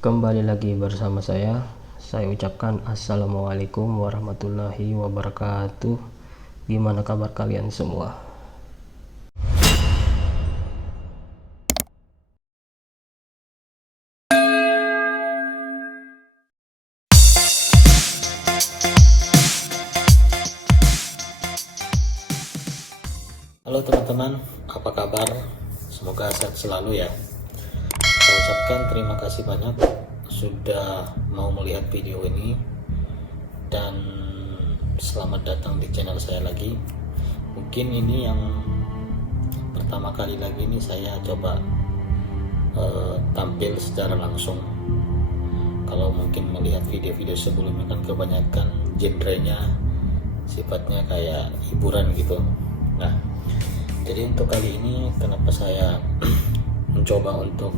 Kembali lagi bersama saya ucapkan assalamualaikum warahmatullahi wabarakatuh. Gimana kabar kalian semua? Halo teman-teman, apa kabar? Semoga sehat selalu ya. Saya ucapkan terima kasih banyak sudah mau melihat video ini, dan selamat datang di channel saya lagi. Mungkin ini yang pertama kali lagi ini saya coba tampil secara langsung. Kalau mungkin melihat video-video sebelumnya kan kebanyakan genrenya sifatnya kayak hiburan gitu. Nah, jadi untuk kali ini kenapa saya mencoba untuk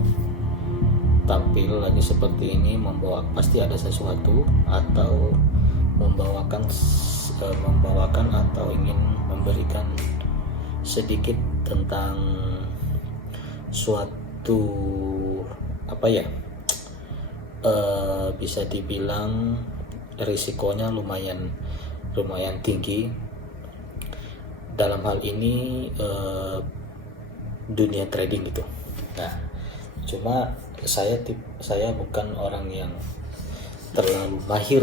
tampil lagi seperti ini, pasti ada sesuatu atau membawakan atau ingin memberikan sedikit tentang suatu bisa dibilang risikonya lumayan tinggi. Dalam hal ini dunia trading gitu. Nah, cuma saya bukan orang yang terlalu mahir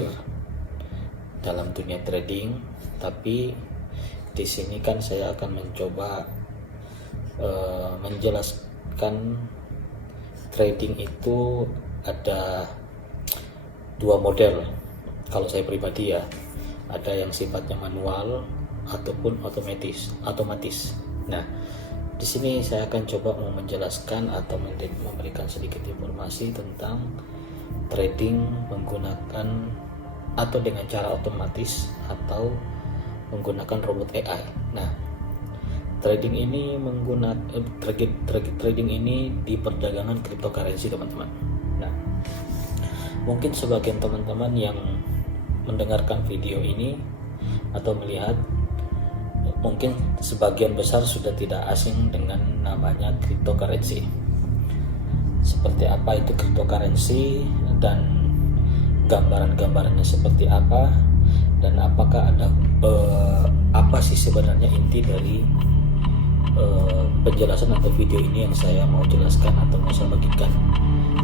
dalam dunia trading, tapi di sini kan saya akan mencoba menjelaskan trading itu ada dua model. Kalau saya pribadi ya, ada yang sifatnya manual ataupun otomatis. Nah, di sini saya akan coba menjelaskan atau memberikan sedikit informasi tentang trading menggunakan atau dengan cara otomatis atau menggunakan robot AI. Nah, trading ini di perdagangan cryptocurrency, teman-teman. Nah, mungkin sebagian teman-teman yang mendengarkan video ini atau melihat, mungkin sebagian besar sudah tidak asing dengan namanya cryptocurrency. Seperti apa itu cryptocurrency dan gambaran-gambarannya seperti apa, dan apakah ada apa sih sebenarnya inti dari penjelasan atau video ini yang saya mau jelaskan atau mau saya bagikan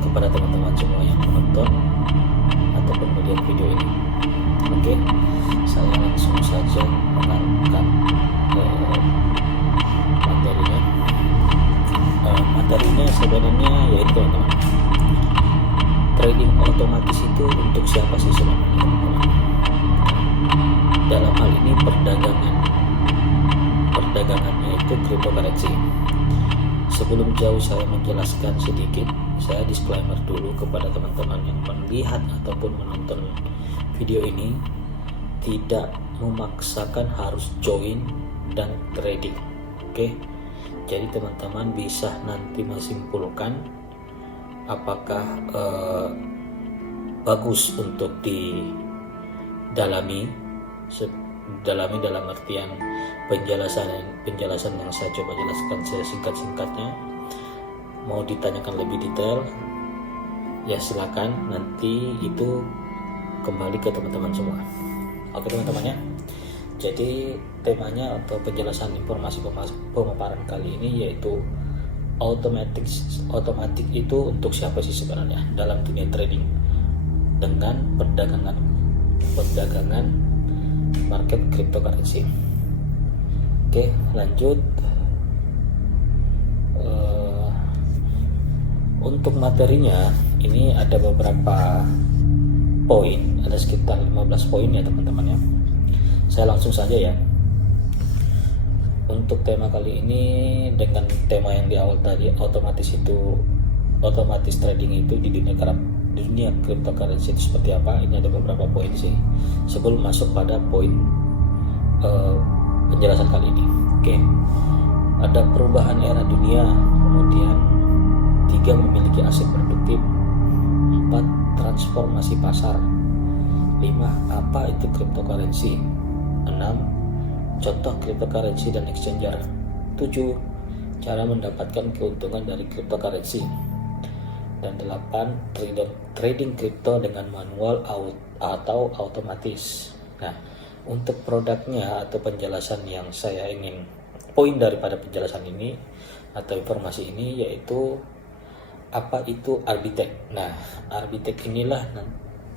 kepada teman-teman semua yang menonton ataupun melihat video ini. Oke, saya langsung saja mengangkat materinya sebenarnya yaitu, teman-teman, trading otomatis itu untuk siapa sih sebenarnya, teman-teman? Dalam hal ini perdagangannya itu cryptocurrency. Sebelum jauh saya menjelaskan sedikit, saya disclaimer dulu kepada teman-teman yang melihat ataupun menonton video ini, tidak memaksakan harus join dan trading. Oke, jadi teman-teman bisa nanti menyimpulkan apakah bagus untuk didalami dalam artian penjelasan yang saya coba jelaskan sesingkat-singkatnya. Mau ditanyakan lebih detail ya silakan, nanti itu kembali ke teman-teman semua. Oke teman-teman ya, jadi temanya atau penjelasan informasi pemaparan kali ini yaitu otomatis itu untuk siapa sih sebenarnya dalam dunia trading dengan perdagangan market cryptocurrency. Oke, lanjut. Untuk materinya ini ada beberapa poin, ada sekitar 15 poin ya teman-teman ya. Saya langsung saja ya. Untuk tema kali ini dengan tema yang di awal tadi, otomatis trading itu di dunia cryptocurrency itu seperti apa. Ini ada beberapa poin sih sebelum masuk pada poin penjelasan kali ini. Oke, ada perubahan era dunia, kemudian 3 memiliki aset produktif, 4 transformasi pasar, 5 apa itu cryptocurrency, 6 contoh cryptocurrency dan exchanger, 7 cara mendapatkan keuntungan dari cryptocurrency, Dan 8, trading kripto dengan manual atau otomatis. Nah, untuk produknya atau penjelasan yang saya ingin, poin daripada penjelasan ini atau informasi ini yaitu apa itu Arbitec. Nah, Arbitec inilah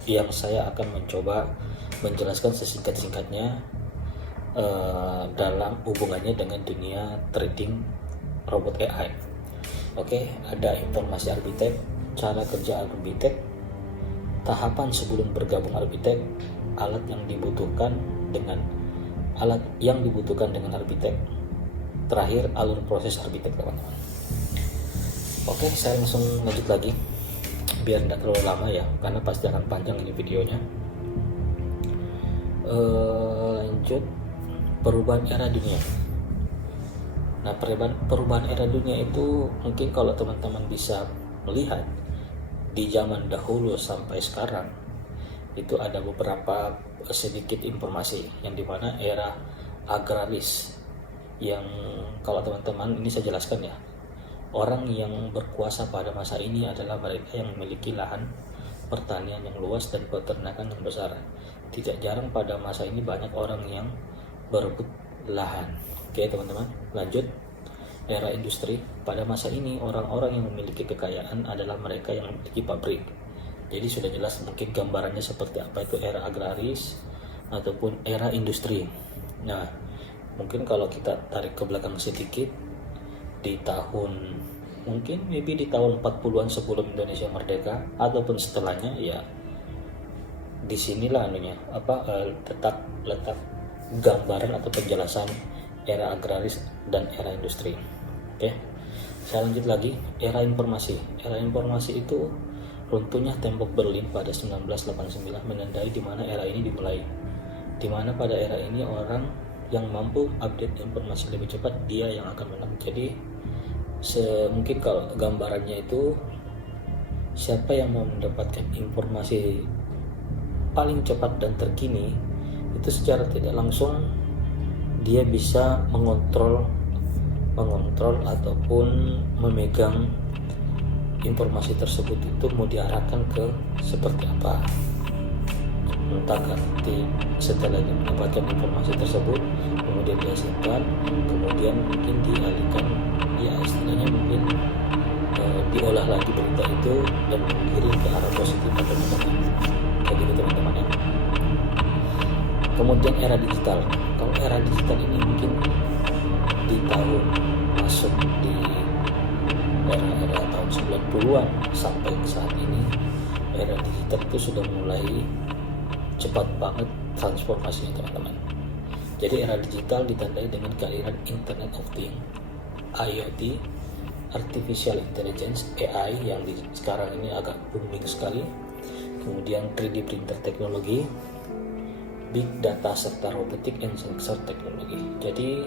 yang saya akan mencoba menjelaskan sesingkat-singkatnya dalam hubungannya dengan dunia trading robot AI. Oke, ada informasi Arbitec, cara kerja Arbitec, tahapan sebelum bergabung Arbitec, alat yang dibutuhkan dengan Arbitec, terakhir alur proses Arbitec, teman-teman. Oke, saya langsung lanjut lagi biar tidak terlalu lama ya, karena pasti akan panjang ini videonya. Lanjut, perubahan era dunia. Nah, perubahan era dunia itu mungkin kalau teman-teman bisa melihat di zaman dahulu sampai sekarang itu ada beberapa sedikit informasi yang dimana era agraris, yang kalau teman-teman ini saya jelaskan ya, orang yang berkuasa pada masa ini adalah mereka yang memiliki lahan pertanian yang luas dan peternakan yang besar. Tidak jarang pada masa ini banyak orang yang berebut lahan. Oke teman-teman, lanjut. Era industri. Pada masa ini orang-orang yang memiliki kekayaan adalah mereka yang memiliki pabrik. Jadi sudah jelas mungkin gambarannya seperti apa itu era agraris ataupun era industri. Nah, mungkin kalau kita tarik ke belakang sedikit, di tahun mungkin di tahun 40-an sebelum Indonesia merdeka ataupun setelahnya, ya disinilah letak gambaran atau penjelasan era agraris dan era industri. Oke, saya lanjut lagi. Era informasi. Era informasi itu runtuhnya tembok Berlin pada 1989 menandai di mana era ini dimulai. Di mana pada era ini orang yang mampu update informasi lebih cepat dia yang akan menang. Jadi mungkin kalau gambarannya itu, siapa yang mau mendapatkan informasi paling cepat dan terkini itu secara tidak langsung dia bisa mengontrol ataupun memegang informasi tersebut itu mau diarahkan ke seperti apa. Entah nanti setelah dia mendapatkan informasi tersebut kemudian dia simpan, kemudian mungkin dialihkan, ya istilahnya mungkin diolah lagi berita itu dan mengirim ke arah positif atau negatif. Jadi gitu teman-teman ya. Kemudian era digital. Kalau era digital ini mungkin di tahun masuk di era tahun 90-an sampai saat ini, era digital itu sudah mulai cepat banget transformasinya teman-teman. Jadi era digital ditandai dengan kehadiran Internet of Things, IoT, Artificial Intelligence, AI yang sekarang ini agak booming sekali. Kemudian 3D printer teknologi, big data serta robotik and sensor teknologi. Jadi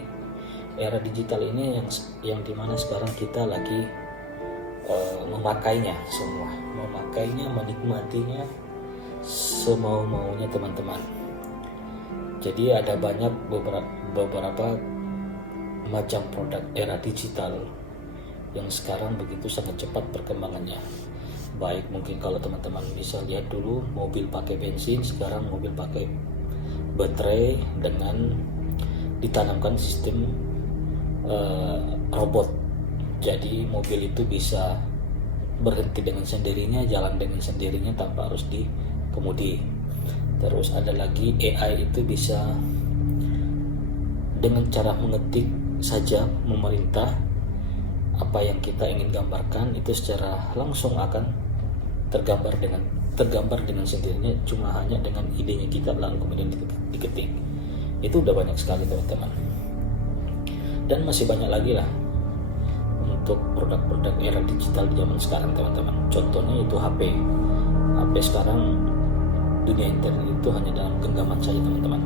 era digital ini yang dimana sekarang kita lagi memakainya semua, menikmatinya semau-maunya teman-teman. Jadi ada banyak beberapa macam produk era digital yang sekarang begitu sangat cepat perkembangannya. Baik mungkin kalau teman-teman bisa lihat dulu mobil pakai bensin, sekarang mobil pakai baterai dengan ditanamkan sistem robot. Jadi mobil itu bisa berhenti dengan sendirinya, jalan dengan sendirinya tanpa harus dikemudi. Terus ada lagi AI itu bisa dengan cara mengetik saja memerintah apa yang kita ingin gambarkan itu secara langsung akan tergambar dengan sendirinya, cuma hanya dengan idenya kita lalu kemudian diketik. Itu udah banyak sekali teman-teman, dan masih banyak lagi lah untuk produk-produk era digital di zaman sekarang teman-teman. Contohnya itu HP sekarang dunia internet itu hanya dalam genggaman saja teman-teman.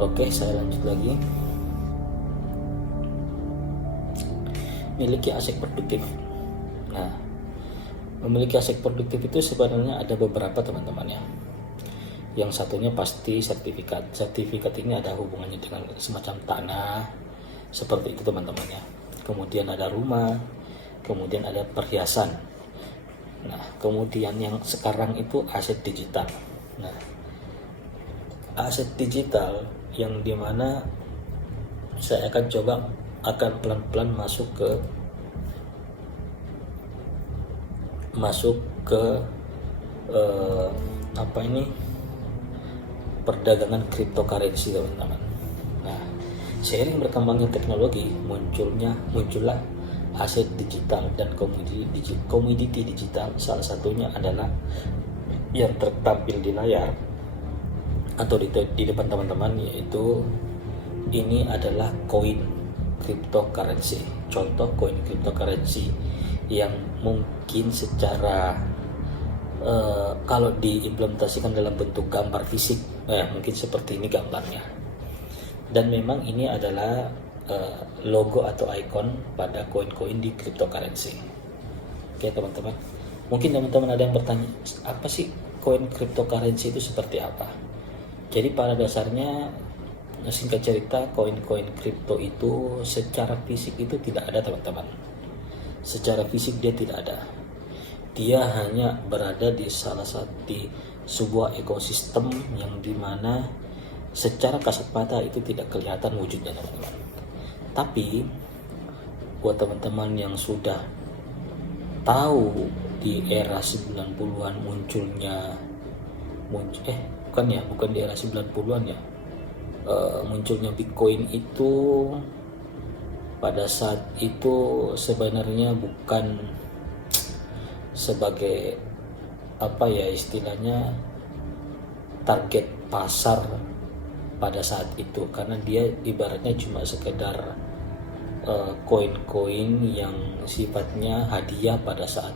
Oke, saya lanjut lagi. Memiliki aset produktif. Nah, memiliki aset produktif itu sebenarnya ada beberapa teman-teman ya. Yang satunya pasti sertifikat. Sertifikat ini ada hubungannya dengan semacam tanah seperti itu teman-teman ya. Kemudian ada rumah, kemudian ada perhiasan. Nah, kemudian yang sekarang itu aset digital. Nah, aset digital yang dimana saya akan pelan-pelan masuk ke perdagangan cryptocurrency, teman-teman. Nah, seiring berkembangnya teknologi, muncullah aset digital dan komoditi digital. Salah satunya adalah yang tertampil di layar atau di depan teman-teman, yaitu ini adalah koin cryptocurrency. Contoh koin cryptocurrency yang mungkin secara kalau diimplementasikan dalam bentuk gambar fisik, mungkin seperti ini gambarnya. Dan memang ini adalah logo atau ikon pada koin-koin di cryptocurrency. Oke teman-teman, mungkin teman-teman ada yang bertanya, apa sih koin cryptocurrency itu seperti apa? Jadi pada dasarnya, singkat cerita, koin-koin kripto itu secara fisik itu tidak ada, teman-teman. Secara fisik dia tidak ada. Dia hanya berada di sebuah ekosistem yang dimana secara kasat mata itu tidak kelihatan wujudnya, teman-teman. Tapi buat teman-teman yang sudah tahu di era 90-an bukan di era 90-an ya, munculnya Bitcoin itu, pada saat itu sebenarnya bukan sebagai istilahnya target pasar pada saat itu, karena dia ibaratnya cuma sekedar koin-koin yang sifatnya hadiah pada saat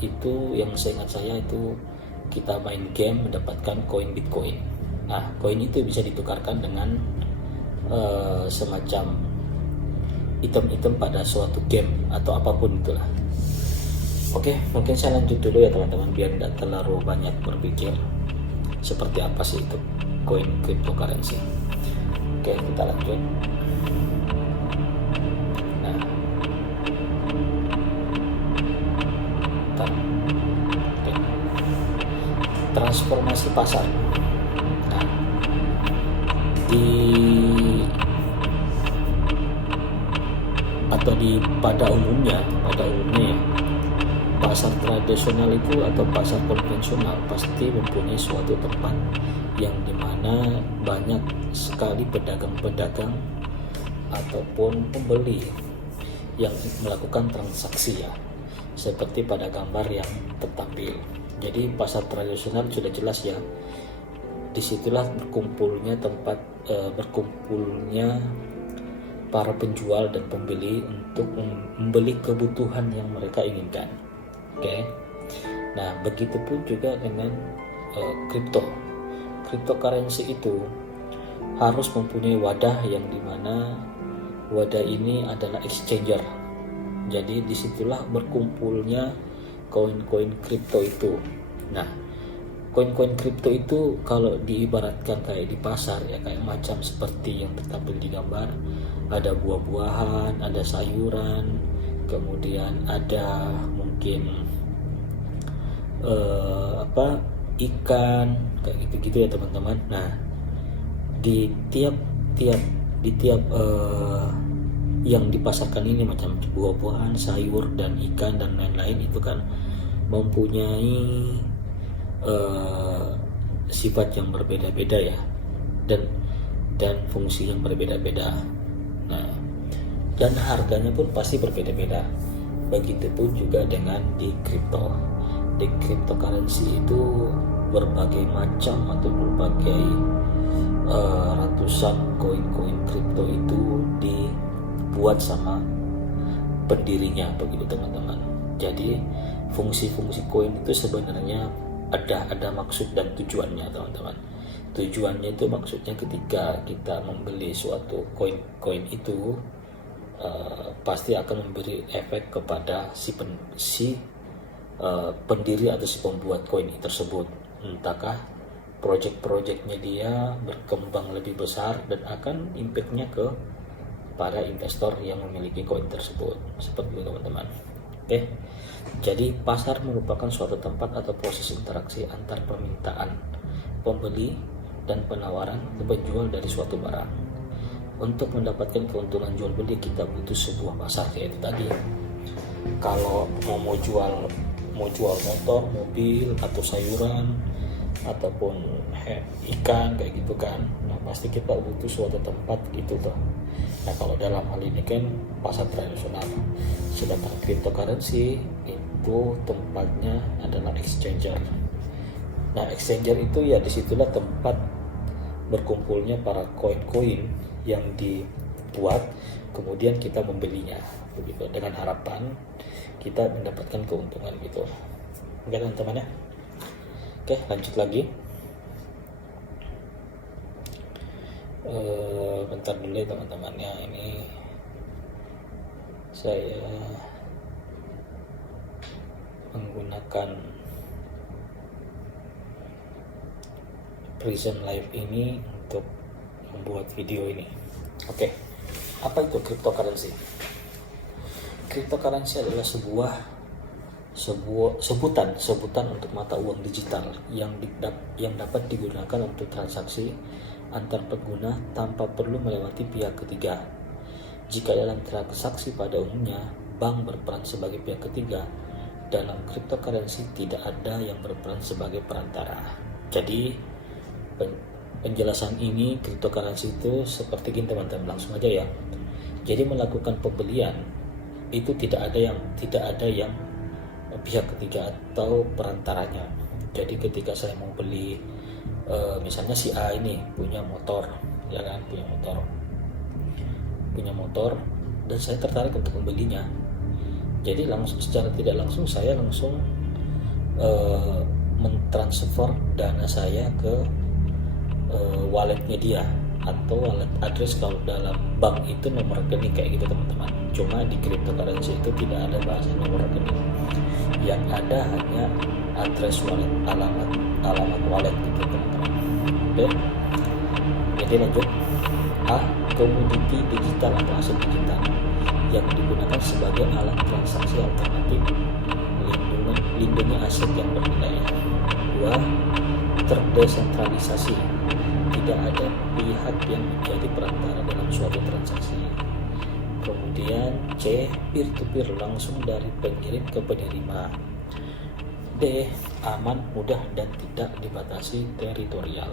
itu. Yang seingat saya itu kita main game mendapatkan koin Bitcoin. Nah, koin itu bisa ditukarkan dengan semacam item-item pada suatu game atau apapun itulah. Oke, mungkin saya lanjut dulu ya teman-teman, biar tidak terlalu banyak berpikir seperti apa sih itu koin cryptocurrency. Oke, kita lanjut. Nah, transformasi pasar. Nah, pada umumnya ya, pasar tradisional itu atau pasar konvensional pasti mempunyai suatu tempat yang dimana banyak sekali pedagang-pedagang ataupun pembeli yang melakukan transaksi ya, seperti pada gambar yang tertampil. Jadi pasar tradisional sudah jelas ya, disitulah berkumpulnya para penjual dan pembeli untuk membeli kebutuhan yang mereka inginkan. Oke. Nah, begitupun juga dengan cryptocurrency itu harus mempunyai wadah yang dimana wadah ini adalah exchanger. Jadi disitulah berkumpulnya koin-koin kripto itu. Nah, koin-koin kripto itu kalau diibaratkan kayak di pasar ya, kayak macam seperti yang tertampil di gambar, ada buah-buahan, ada sayuran, kemudian ada mungkin ikan kayak gitu-gitu ya teman-teman. Nah, di tiap yang dipasarkan ini macam buah-buahan, sayur dan ikan dan lain-lain itu kan mempunyai sifat yang berbeda-beda ya, dan fungsi yang berbeda-beda. Nah, dan harganya pun pasti berbeda-beda. Begitupun juga dengan di cryptocurrency itu berbagai macam atau berbagai ratusan koin-koin kripto itu dibuat sama pendirinya, begitu teman-teman. Jadi fungsi-fungsi koin itu sebenarnya ada maksud dan tujuannya, teman-teman. Tujuannya itu maksudnya ketika kita membeli suatu koin itu pasti akan memberi efek kepada si pendiri atau si pembuat koin tersebut. Entahkah project-projectnya dia berkembang lebih besar dan akan impactnya ke para investor yang memiliki koin tersebut, seperti itu teman-teman. Oke. Jadi pasar merupakan suatu tempat atau proses interaksi antar permintaan pembeli dan penawaran penjual dari suatu barang. Untuk mendapatkan keuntungan jual beli kita butuh sebuah pasar, yaitu tadi. Kalau mau jual motor, mobil, atau sayuran, ataupun ikan kayak gitu kan, nah pasti kita butuh suatu tempat gitu tuh. Nah kalau dalam hal ini kan pasar tradisional, sedangkan cryptocurrency itu tempatnya adalah exchanger. Nah exchanger itu ya disitulah tempat berkumpulnya para koin-koin yang dibuat, kemudian kita membelinya begitu, dengan harapan kita mendapatkan keuntungan gitu. Oke teman-teman ya. Oke, lanjut lagi. Bentar dulu ya teman-teman ya, ini saya menggunakan Prison Live ini untuk membuat video ini. Oke, apa itu cryptocurrency? Cryptocurrency adalah sebuah sebutan untuk mata uang digital yang dapat digunakan untuk transaksi antar pengguna tanpa perlu melewati pihak ketiga. Jika dalam transaksi pada umumnya bank berperan sebagai pihak ketiga, dalam cryptocurrency tidak ada yang berperan sebagai perantara. Jadi penjelasan ini cryptocurrency itu seperti gini teman-teman, langsung aja ya. Jadi melakukan pembelian itu tidak ada yang pihak ketiga atau perantaranya. Jadi ketika saya mau beli misalnya si A ini punya motor, ya kan, punya motor dan saya tertarik untuk membelinya. Jadi langsung secara tidak langsung saya langsung mentransfer dana saya ke walletnya dia, atau wallet address. Kalau dalam bank itu nomor rekening kayak gitu teman-teman. Cuma di cryptocurrency itu tidak ada bahasa nomor rekening, yang ada hanya address wallet, alamat wallet gitu teman-teman. Oke, jadi lanjut. A. Komoditi digital atau aset digital yang digunakan sebagai alat transaksi alternatif lindungi aset yang bernilai. 2. Terdesentralisasi, tidak ada pihak yang menjadi perantara dalam suatu transaksi. Kemudian C. Peer-to-peer, langsung dari pengirim ke penerima. D. Aman, mudah dan tidak dibatasi teritorial.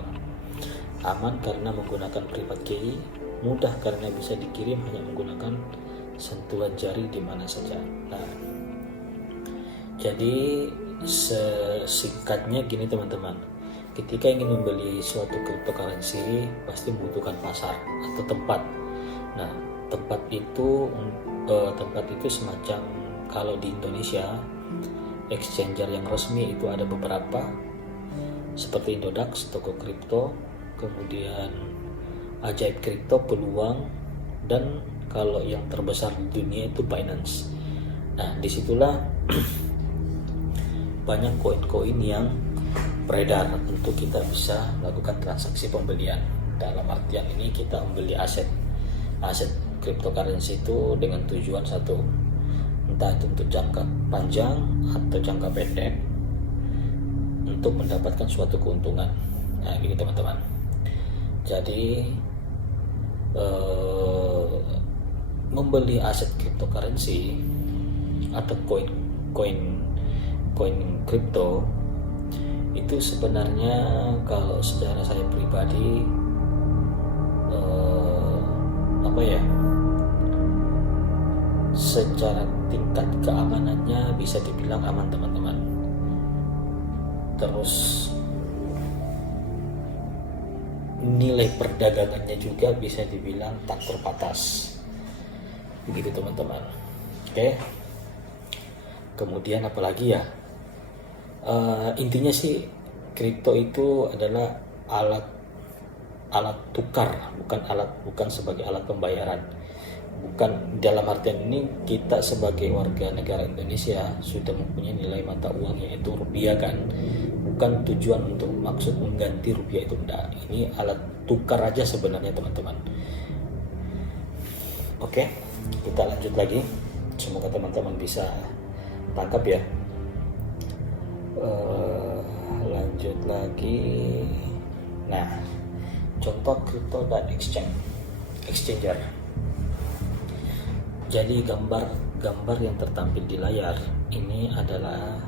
Aman karena menggunakan private key, mudah karena bisa dikirim hanya menggunakan sentuhan jari di mana saja. Nah, jadi sesingkatnya gini teman-teman, ketika ingin membeli suatu cryptocurrency pasti membutuhkan pasar atau tempat. Nah, tempat itu semacam, kalau di Indonesia exchanger yang resmi itu ada beberapa, seperti Indodax, Toko Kripto, kemudian Ajaib Kripto, Peluang, dan kalau yang terbesar di dunia itu Binance. Nah, disitulah banyak koin-koin yang beredar untuk kita bisa melakukan transaksi pembelian. Dalam artian ini kita membeli aset cryptocurrency itu dengan tujuan satu, entah itu untuk jangka panjang atau jangka pendek, untuk mendapatkan suatu keuntungan. Nah, gitu teman-teman. Jadi membeli aset cryptocurrency atau koin kripto itu sebenarnya kalau secara saya pribadi secara tingkat keamanannya bisa dibilang aman teman-teman. Terus nilai perdagangannya juga bisa dibilang tak terbatas, begitu teman-teman. Oke, kemudian apalagi ya, intinya sih kripto itu adalah alat tukar, bukan sebagai alat pembayaran. Bukan dalam artian ini kita sebagai warga negara Indonesia sudah mempunyai nilai mata uang yaitu rupiah kan, bukan tujuan untuk maksud mengganti rupiah itu enggak. Ini alat tukar aja sebenarnya teman-teman. Oke, kita lanjut lagi. Semoga teman-teman bisa Tangkap ya. Lanjut lagi. Nah, contoh crypto dan exchanger. Jadi gambar yang tertampil di layar ini adalah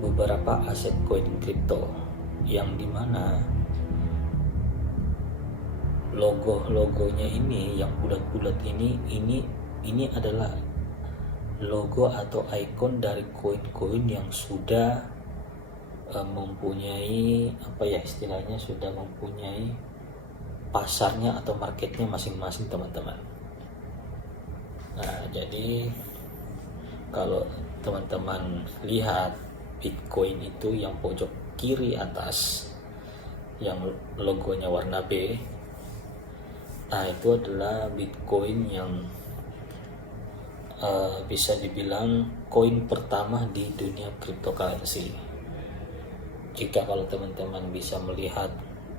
beberapa aset koin kripto yang dimana logonya ini yang bulat-bulat ini adalah logo atau ikon dari koin-koin yang sudah mempunyai istilahnya sudah mempunyai pasarnya atau marketnya masing-masing teman-teman. Nah, jadi kalau teman-teman lihat Bitcoin itu yang pojok kiri atas yang logonya warna B, nah itu adalah Bitcoin yang bisa dibilang koin pertama di dunia cryptocurrency. Jika kalau teman-teman bisa melihat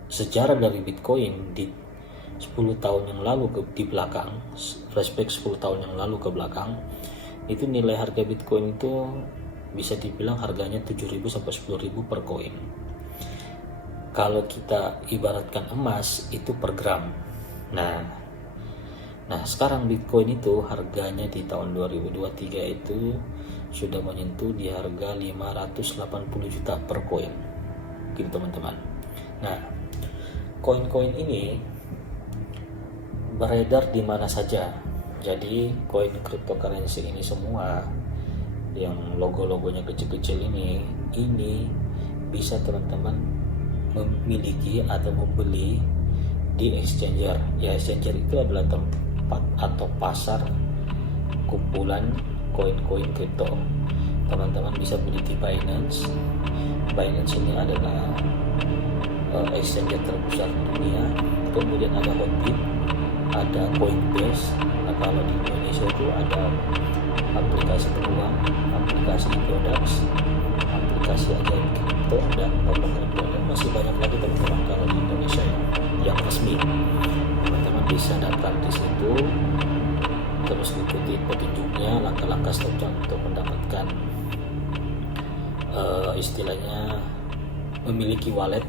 sejarah dari Bitcoin di 10 tahun yang lalu di belakang, flashback 10 tahun yang lalu ke belakang, itu nilai harga Bitcoin itu bisa dibilang harganya 7.000 sampai 10.000 per koin. Kalau kita ibaratkan emas itu per gram. Nah sekarang Bitcoin itu harganya di tahun 2023 itu sudah menyentuh di harga 580 juta per koin, gitu teman-teman. Nah, koin-koin ini beredar di mana saja. Jadi koin cryptocurrency ini semua yang logo-logonya kecil-kecil ini bisa teman-teman memiliki atau membeli di exchanger. Ya, exchanger itu adalah tempat atau pasar kumpulan koin-koin kripto. Teman-teman bisa beli di Binance. Binance ini adalah exchanger terbesar di dunia. Kemudian ada Hotbit, ada Coinbase. Nah, kalau di Indonesia itu ada aplikasi peluang, aplikasi Indodax, aplikasi Ajaib Kripto, dan masih banyak lagi teman-teman kalau di Indonesia yang resmi. Teman-teman bisa daftar di situ, terus ikuti petunjuknya, langkah-langkah selanjutnya untuk mendapatkan istilahnya memiliki wallet.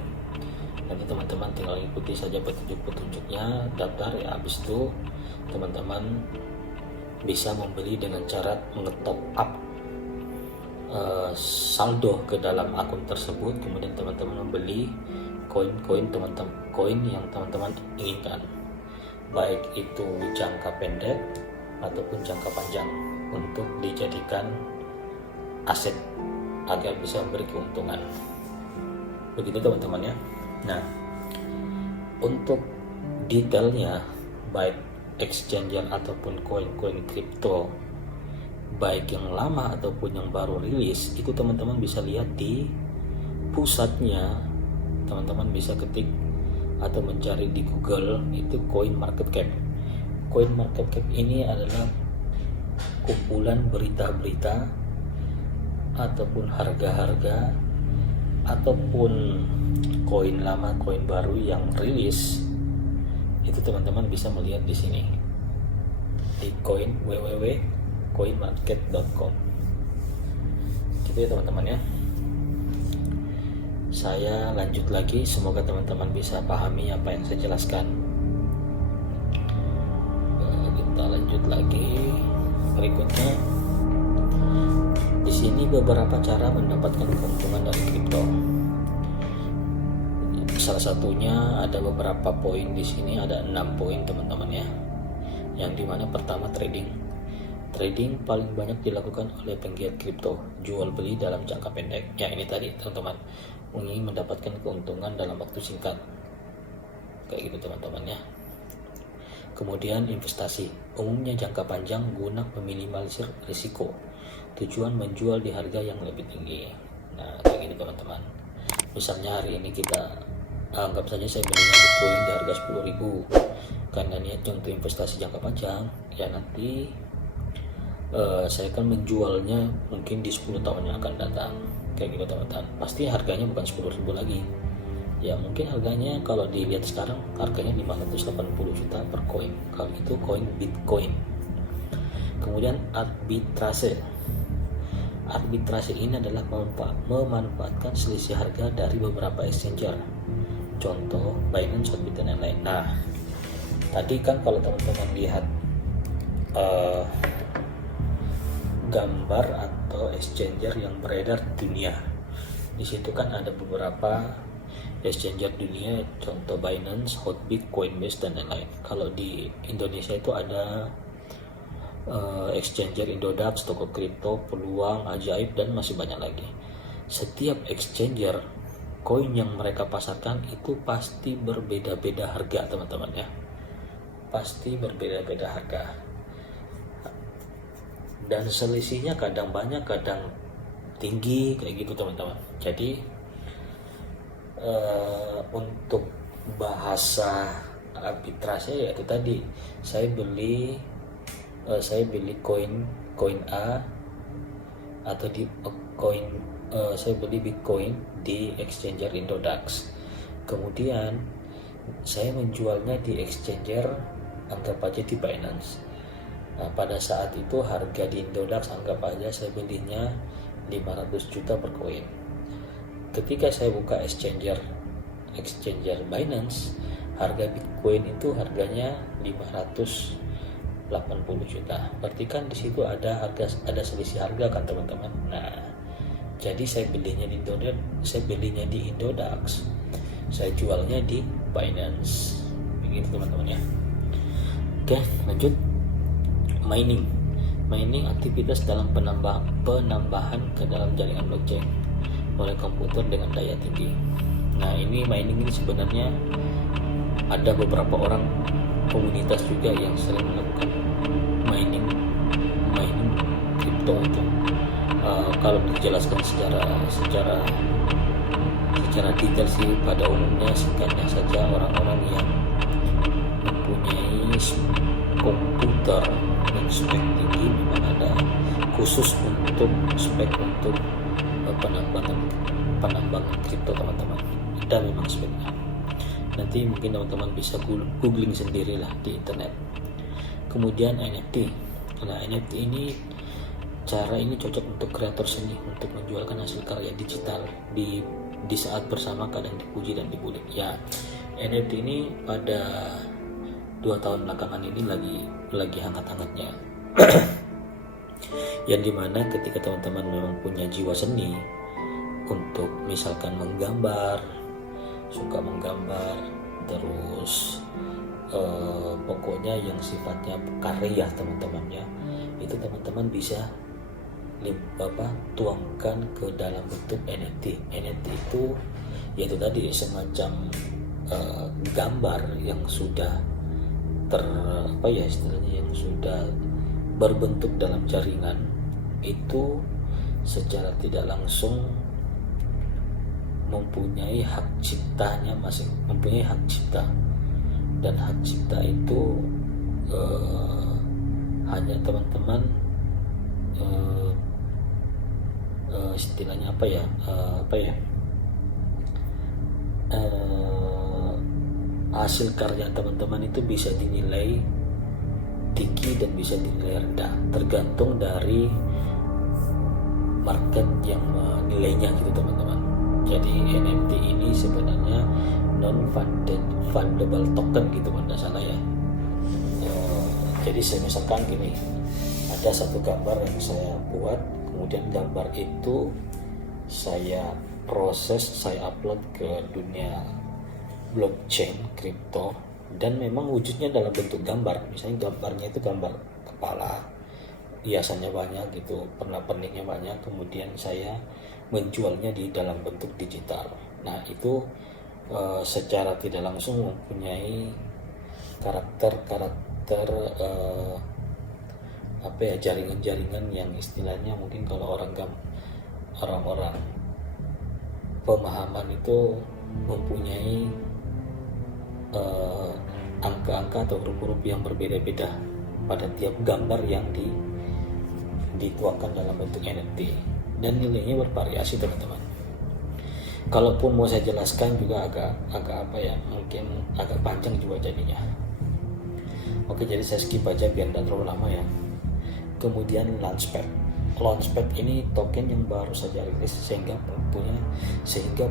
Nanti teman-teman tinggal ikuti saja petunjuk-petunjuknya, daftar ya. Habis itu teman-teman bisa membeli dengan cara mengetop up saldo ke dalam akun tersebut. Kemudian teman-teman membeli koin yang teman-teman inginkan, baik itu jangka pendek ataupun jangka panjang, untuk dijadikan aset agar bisa memberi keuntungan. Begitu teman-teman ya. Nah, untuk detailnya baik exchanger ataupun koin-koin kripto, baik yang lama ataupun yang baru rilis, itu teman-teman bisa lihat di pusatnya. Teman-teman bisa ketik atau mencari di Google itu Coin Market Cap. Coin Market Cap ini adalah kumpulan berita-berita ataupun harga-harga ataupun koin lama, koin baru yang rilis. Itu teman-teman bisa melihat di sini di www.coinmarket.com. Gitu ya teman-teman ya. Saya lanjut lagi, semoga teman-teman bisa pahami apa yang saya jelaskan. Kita lanjut lagi berikutnya. Di sini beberapa cara mendapatkan keuntungan dari kripto. Salah satunya ada beberapa poin di sini, ada 6 poin teman-teman ya. Yang dimana pertama trading. Trading paling banyak dilakukan oleh penggiat kripto, jual beli dalam jangka pendek. Ya ini tadi teman-teman, ingin mendapatkan keuntungan dalam waktu singkat, kayak gitu teman-teman ya. Kemudian investasi, umumnya jangka panjang guna meminimalisir risiko, tujuan menjual di harga yang lebih tinggi. Nah kayak gitu teman-teman. Misalnya hari ini kita anggap saja saya belinya Bitcoin di harga 10.000 karena niatnya untuk investasi jangka panjang. Ya nanti saya akan menjualnya mungkin di 10 tahun yang akan datang, kayak gitu teman-teman. Pasti harganya bukan 10.000 lagi ya, mungkin harganya kalau dilihat sekarang harganya 580 juta per koin, kalau itu koin Bitcoin. Kemudian arbitrase, arbitrase ini adalah memanfaatkan selisih harga dari beberapa exchanger, contoh Binance, Hotbit, dan lain-lain. Nah, tadi kan kalau teman-teman lihat gambar atau exchanger yang beredar di dunia, di situ kan ada beberapa exchanger dunia, contoh Binance, Hotbit, Coinbase, dan lain-lain. Kalau di Indonesia itu ada exchanger Indodax, Toko Kripto, Peluang, Ajaib, dan masih banyak lagi. Setiap exchanger koin yang mereka pasarkan itu pasti berbeda-beda harga, teman-teman ya. Pasti berbeda-beda harga. Dan selisihnya kadang banyak, kadang tinggi, kayak gitu teman-teman. Jadi untuk bahasa arbitrase yaitu tadi saya beli koin A atau di saya beli Bitcoin di exchanger Indodax, kemudian saya menjualnya di exchanger anggap aja di Binance. Nah, pada saat itu harga di Indodax anggap aja saya belinya 500 juta per koin. Ketika saya buka exchanger Binance, harga Bitcoin itu harganya 580 juta. Berarti kan di situ ada selisih harga kan teman-teman. Nah, jadi saya belinya di Indodax, saya jualnya di Binance. Begitu teman-teman ya. Oke, lanjut. Mining aktivitas dalam penambahan ke dalam jaringan blockchain oleh komputer dengan daya tinggi. Nah, mining ini sebenarnya ada beberapa orang komunitas juga yang sering melakukan mining kripto itu. Kalau dijelaskan secara detail sih, pada umumnya singkatnya saja orang-orang yang mempunyai komputer yang spek tinggi, memang ada khusus untuk spek untuk penambangan kripto teman-teman. Ada memang speknya. Nanti mungkin teman-teman bisa googling sendirilah di internet. Kemudian NFT. Nah, NFT ini cocok untuk kreator seni untuk menjualkan hasil karya digital di saat bersamaan kadang dipuji dan dibully. Ya, NFT ini pada 2 tahun belakangan ini lagi hangat-hangatnya. Yang dimana ketika teman-teman memang punya jiwa seni untuk misalkan suka menggambar, terus pokoknya yang sifatnya karya teman-teman ya, itu teman-teman bisa tuangkan ke dalam bentuk NFT. NFT itu yaitu tadi semacam gambar yang sudah istilahnya yang sudah berbentuk dalam jaringan, itu secara tidak langsung mempunyai hak ciptanya mempunyai hak cipta, dan hak cipta itu hanya teman-teman istilahnya hasil karya teman-teman itu bisa dinilai tinggi dan bisa dinilai rendah, tergantung dari market yang menilainya gitu teman-teman. Jadi NFT ini sebenarnya non fundable token gitu kalau tidak salah ya. Jadi saya misalkan gini, ada satu gambar yang saya buat, kemudian gambar itu saya proses, saya upload ke dunia blockchain kripto, dan memang wujudnya dalam bentuk gambar. Misalnya gambarnya itu gambar kepala, hiasannya banyak gitu, pernak-perniknya banyak, kemudian saya menjualnya di dalam bentuk digital. Nah, itu secara tidak langsung mempunyai karakter jaringan-jaringan yang istilahnya mungkin kalau orang-orang pemahaman itu mempunyai angka-angka atau huruf-huruf yang berbeda-beda pada tiap gambar yang dituangkan dalam bentuk NFT, dan nilainya bervariasi teman-teman. Kalaupun mau saya jelaskan juga agak mungkin agak panjang juga jadinya. Oke, jadi saya skip aja biar tidak terlalu lama ya. Kemudian Launchpad. Launchpad ini token yang baru saja rilis sehingga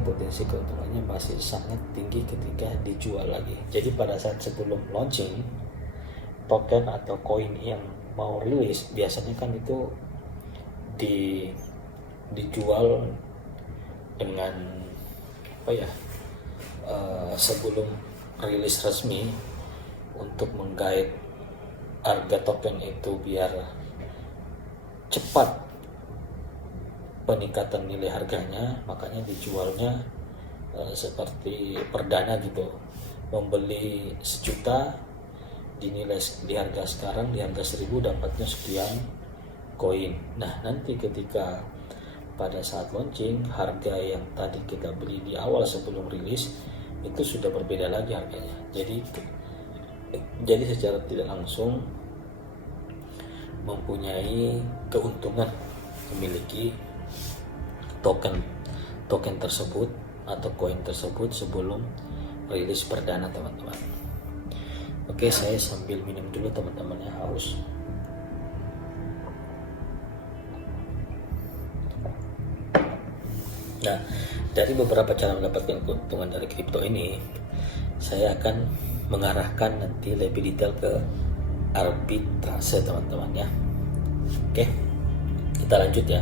potensi keuntungannya masih sangat tinggi ketika dijual lagi. Jadi pada saat sebelum launching token atau koin yang mau rilis biasanya kan itu dijual dengan sebelum rilis resmi untuk menggait harga token itu biar cepat peningkatan nilai harganya, makanya dijualnya seperti perdana gitu. Membeli 1 juta dinilai di harga sekarang di harga 1.000 dapatnya sekian koin. Nah, nanti ketika pada saat launching harga yang tadi kita beli di awal sebelum rilis itu sudah berbeda lagi harganya. Jadi secara tidak langsung mempunyai keuntungan memiliki token tersebut atau koin tersebut sebelum rilis perdana, teman-teman. Oke, saya sambil minum dulu teman-teman ya, haus. Nah, dari beberapa cara mendapatkan keuntungan dari kripto ini, saya akan mengarahkan nanti lebih detail ke arbitrase, teman-teman ya. Oke, kita lanjut ya,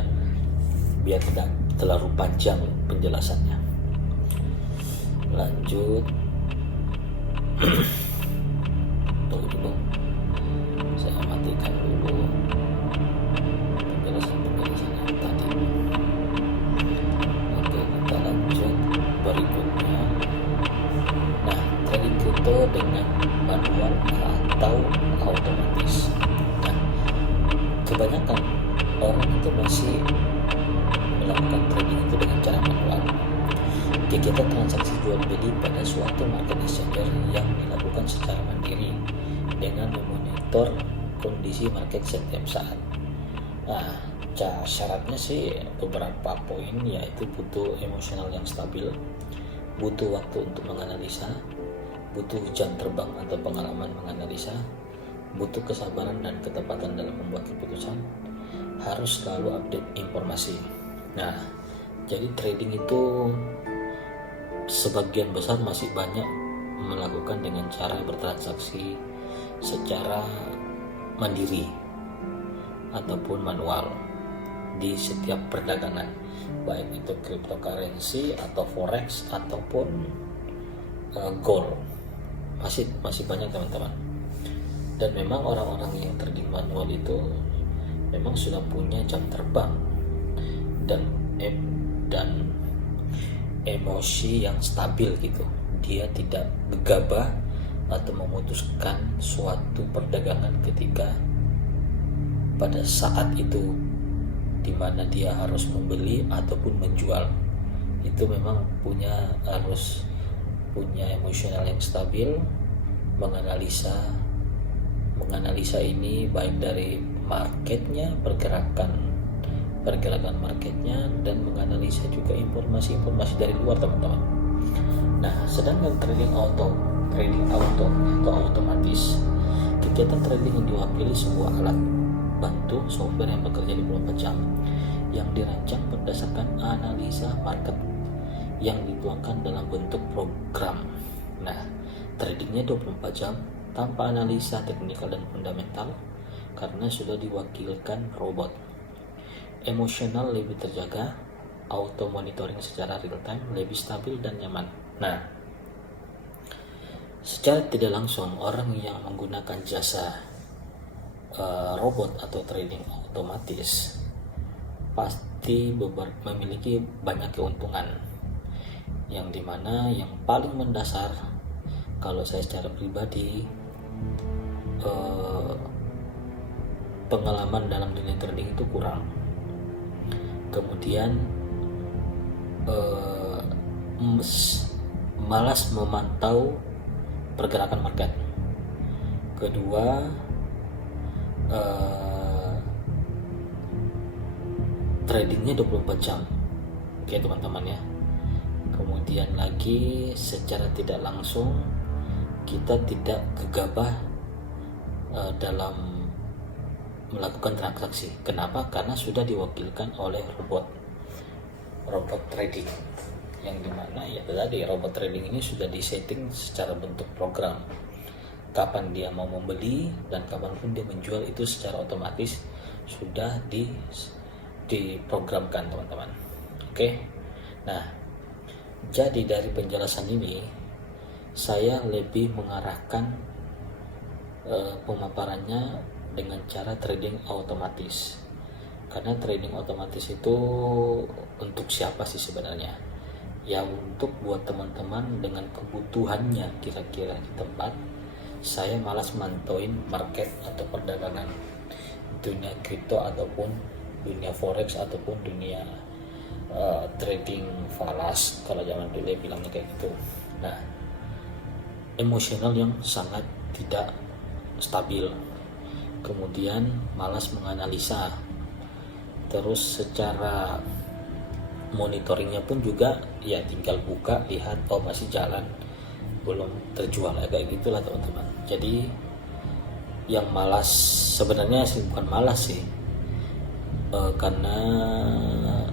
biar tidak terlalu panjang penjelasannya. Lanjut. Tunggu dulu, saya matikan dulu penjelasan yang tadi. Oke, kita lanjut berikutnya. Nah, trading kripto dengan manual atau otomatis. Nah, kebanyakan orang itu masih melakukan trading itu dengan cara manual. Kegiatan transaksi jual beli pada suatu market exchanger yang dilakukan secara mandiri dengan memonitor kondisi market setiap saat. Nah, syaratnya sih beberapa poin, yaitu butuh emosional yang stabil, butuh waktu untuk menganalisa, butuh jam terbang atau pengalaman menganalisa, butuh kesabaran dan ketepatan dalam membuat keputusan, harus selalu update informasi. Nah, jadi trading itu sebagian besar masih banyak melakukan dengan cara bertransaksi secara mandiri ataupun manual di setiap perdagangan, baik itu cryptocurrency atau forex ataupun gold. Masih banyak, teman-teman. Dan memang orang-orang yang trading manual itu memang sudah punya jam terbang dan emosi yang stabil gitu. Dia tidak gegabah atau memutuskan suatu perdagangan ketika pada saat itu di mana dia harus membeli ataupun menjual. Itu memang harus punya emosional yang stabil, menganalisa ini baik dari marketnya, pergerakan marketnya, dan menganalisa juga informasi dari luar, teman-teman. Nah, sedangkan trading auto atau otomatis, kegiatan trading yang diwakili sebuah alat bantu software yang bekerja 24 jam yang dirancang berdasarkan analisa market yang dituangkan dalam bentuk program. Nah, tradingnya 24 jam tanpa analisa teknikal dan fundamental karena sudah diwakilkan robot. Emosional lebih terjaga, auto monitoring secara real time lebih stabil dan nyaman. Nah, secara tidak langsung orang yang menggunakan jasa robot atau trading otomatis pasti memiliki banyak keuntungan, yang dimana yang paling mendasar kalau saya secara pribadi pengalaman dalam dunia trading itu kurang. Kemudian malas memantau pergerakan market. Kedua, tradingnya 24 jam. Oke, teman-teman ya. Kemudian lagi secara tidak langsung kita tidak gegabah dalam melakukan transaksi. Kenapa? Karena sudah diwakilkan oleh robot trading, yang dimana ya tadi robot trading ini sudah disetting secara bentuk program. Kapan dia mau membeli dan kapanpun dia menjual itu secara otomatis sudah diprogramkan, teman-teman. Oke. Nah, jadi dari penjelasan ini saya lebih mengarahkan pemaparannya dengan cara trading otomatis. Karena trading otomatis itu untuk siapa sih sebenarnya? Ya untuk buat teman-teman dengan kebutuhannya kira-kira di tempat. Saya malas mantauin market atau perdagangan dunia kripto ataupun dunia forex ataupun dunia trading falas kalau zaman dulu bilangnya kayak gitu. Nah, emosional yang sangat tidak stabil, kemudian malas menganalisa, terus secara monitoringnya pun juga ya tinggal buka lihat oh masih jalan, belum terjual, kayak gitulah teman-teman. Jadi yang malas sebenarnya sih bukan malas sih, karena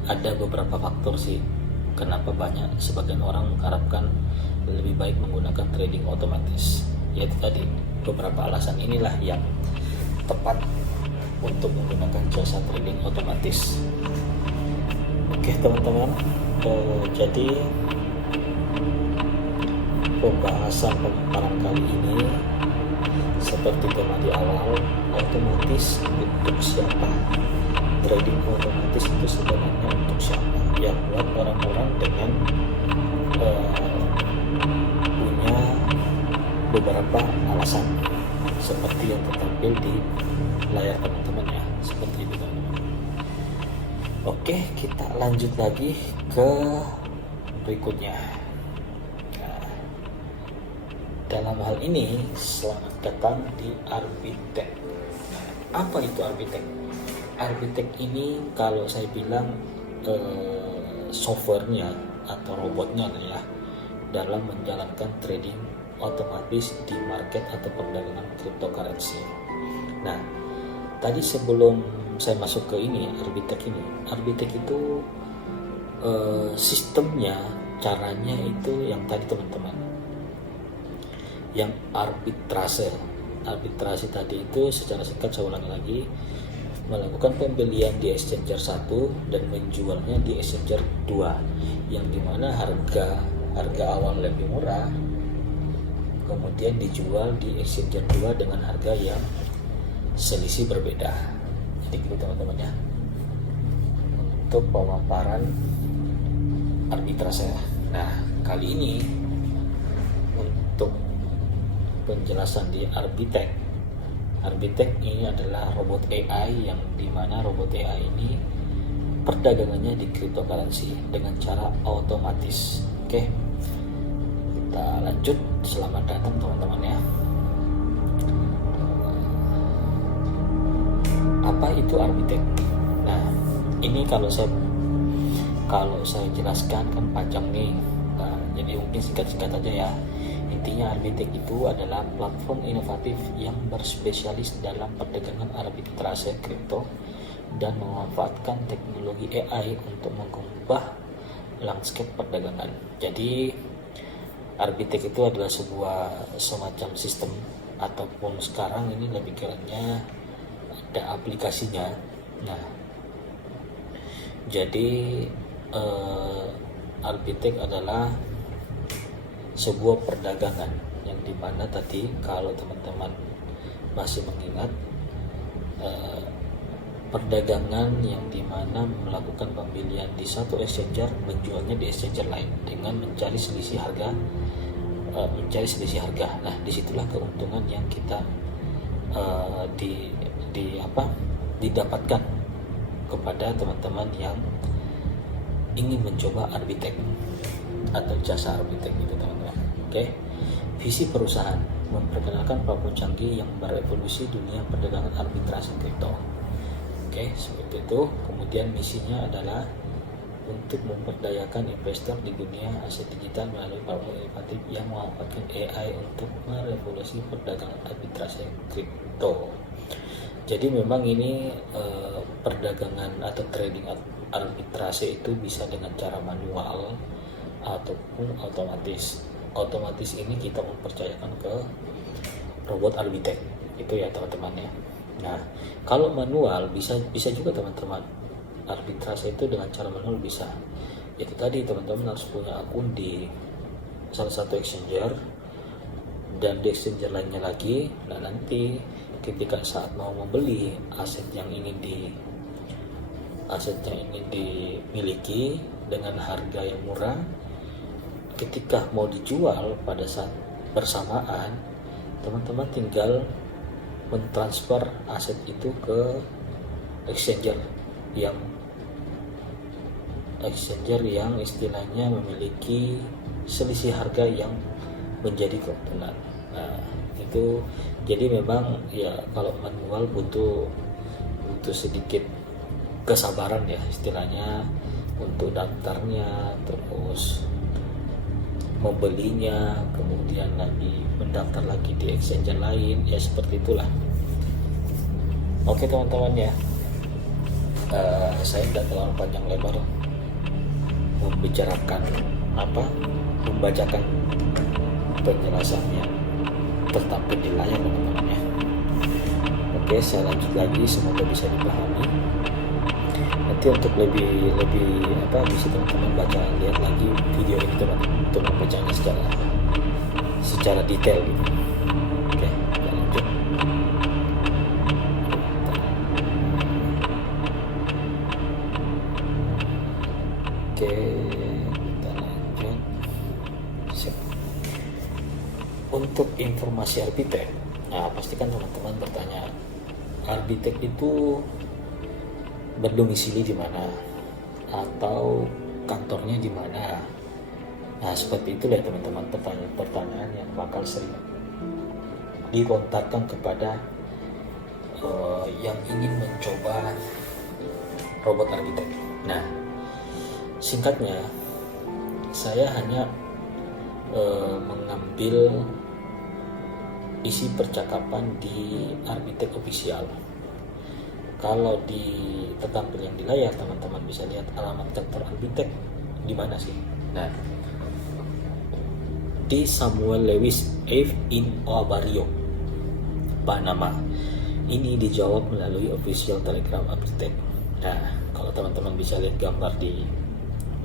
ada beberapa faktor sih kenapa banyak sebagian orang mengharapkan lebih baik menggunakan trading otomatis. Yaitu tadi beberapa alasan inilah yang tepat untuk menggunakan jasa trading otomatis. Oke teman-teman, jadi pembahasan pemaparan kali ini seperti tema di awal, otomatis untuk siapa? Trading otomatis itu sebenarnya untuk siapa? Ya buat orang-orang dengan punya beberapa alasan seperti yang tertampil di layar teman-teman ya, seperti itu teman-teman. Oke, kita lanjut lagi ke berikutnya. Dalam hal ini, selamat datang di Arbitec. Apa itu Arbitec? Arbitec ini kalau saya bilang softwarenya atau robotnya ya dalam menjalankan trading otomatis di market atau perdagangan cryptocurrency. Nah, tadi sebelum saya masuk ke ini Arbitec itu sistemnya, caranya itu yang tadi teman-teman, yang arbitrase tadi itu secara singkat saya ulangi lagi, melakukan pembelian di exchanger 1 dan menjualnya di exchanger 2, yang dimana harga awal lebih murah kemudian dijual di exchanger 2 dengan harga yang selisih berbeda. Jadi gitu teman-teman ya, untuk pemaparan arbitrase. Nah, kali ini untuk penjelasan di Arbitec ini adalah robot AI, yang dimana robot AI ini perdagangannya di cryptocurrency dengan cara otomatis. Oke, kita lanjut. Selamat datang teman-teman ya. Apa itu Arbitec? Nah, ini kalau saya jelaskan kan panjang nih. Nah, jadi mungkin singkat-singkat aja ya. Intinya Arbitec itu adalah platform inovatif yang berspesialis dalam perdagangan arbitrase kripto dan memanfaatkan teknologi AI untuk mengubah landscape perdagangan. Jadi Arbitec itu adalah semacam sistem, ataupun sekarang ini lebih kerennya ada aplikasinya. Nah, jadi Arbitec adalah sebuah perdagangan yang dimana tadi kalau teman-teman masih mengingat, perdagangan yang dimana melakukan pembelian di satu exchanger, menjualnya di exchanger lain dengan mencari selisih harga. Nah, disitulah keuntungan yang kita didapatkan kepada teman-teman yang ingin mencoba Arbitec atau jasa Arbitec itu teman-teman. Oke. Visi perusahaan memperkenalkan platform canggih yang merevolusi dunia perdagangan arbitrase kripto. Oke, seperti itu. Kemudian misinya adalah untuk memperdayakan investor di dunia aset digital melalui platform inovatif yang memanfaatkan AI untuk merevolusi perdagangan arbitrase kripto. Jadi memang ini perdagangan atau trading arbitrase itu bisa dengan cara manual ataupun otomatis. Otomatis ini kita mempercayakan ke robot Arbitec itu ya teman-teman ya. Nah, kalau manual bisa juga teman-teman. Arbitrase itu dengan cara manual bisa. Itu tadi teman-teman harus punya akun di salah satu exchanger dan di exchanger lainnya lagi. Nah, nanti ketika saat mau membeli aset yang ingin dimiliki dengan harga yang murah, ketika mau dijual pada saat bersamaan, teman-teman tinggal mentransfer aset itu ke exchanger yang istilahnya memiliki selisih harga yang menjadi keuntungan. Nah, itu jadi memang ya kalau manual butuh sedikit kesabaran ya istilahnya untuk daftarnya, terus membelinya, kemudian lagi mendaftar lagi di exchanger lain, ya seperti itulah. Oke teman-teman ya, saya tidak terlalu panjang lebar membacakan penjelasannya tertampil di layar teman-teman ya. Oke, saya lanjut lagi, semoga bisa dipahami. Nanti untuk lebih bisa teman-teman lihat lagi video ini teman-teman untuk membacanya secara detail gitu. Oke, kita lanjut. Oke, kita lanjut. Sip. Untuk informasi Arbitec, nah pastikan teman-teman bertanya, Arbitec itu berdomisili di mana atau kantornya di mana. Nah, seperti itu ya teman-teman, pertanyaan yang bakal sering dilontarkan kepada yang ingin mencoba robot Arbitec. Nah, singkatnya saya hanya mengambil isi percakapan di Arbitec official. Kalau tertampil yang di layar, teman-teman bisa lihat alamat kantor Arbitec di mana sih. Nah, di Samuel Lewis Ave in Oa Barrio, Panama. Ini dijawab melalui official telegram Arbitec. Nah, kalau teman-teman bisa lihat gambar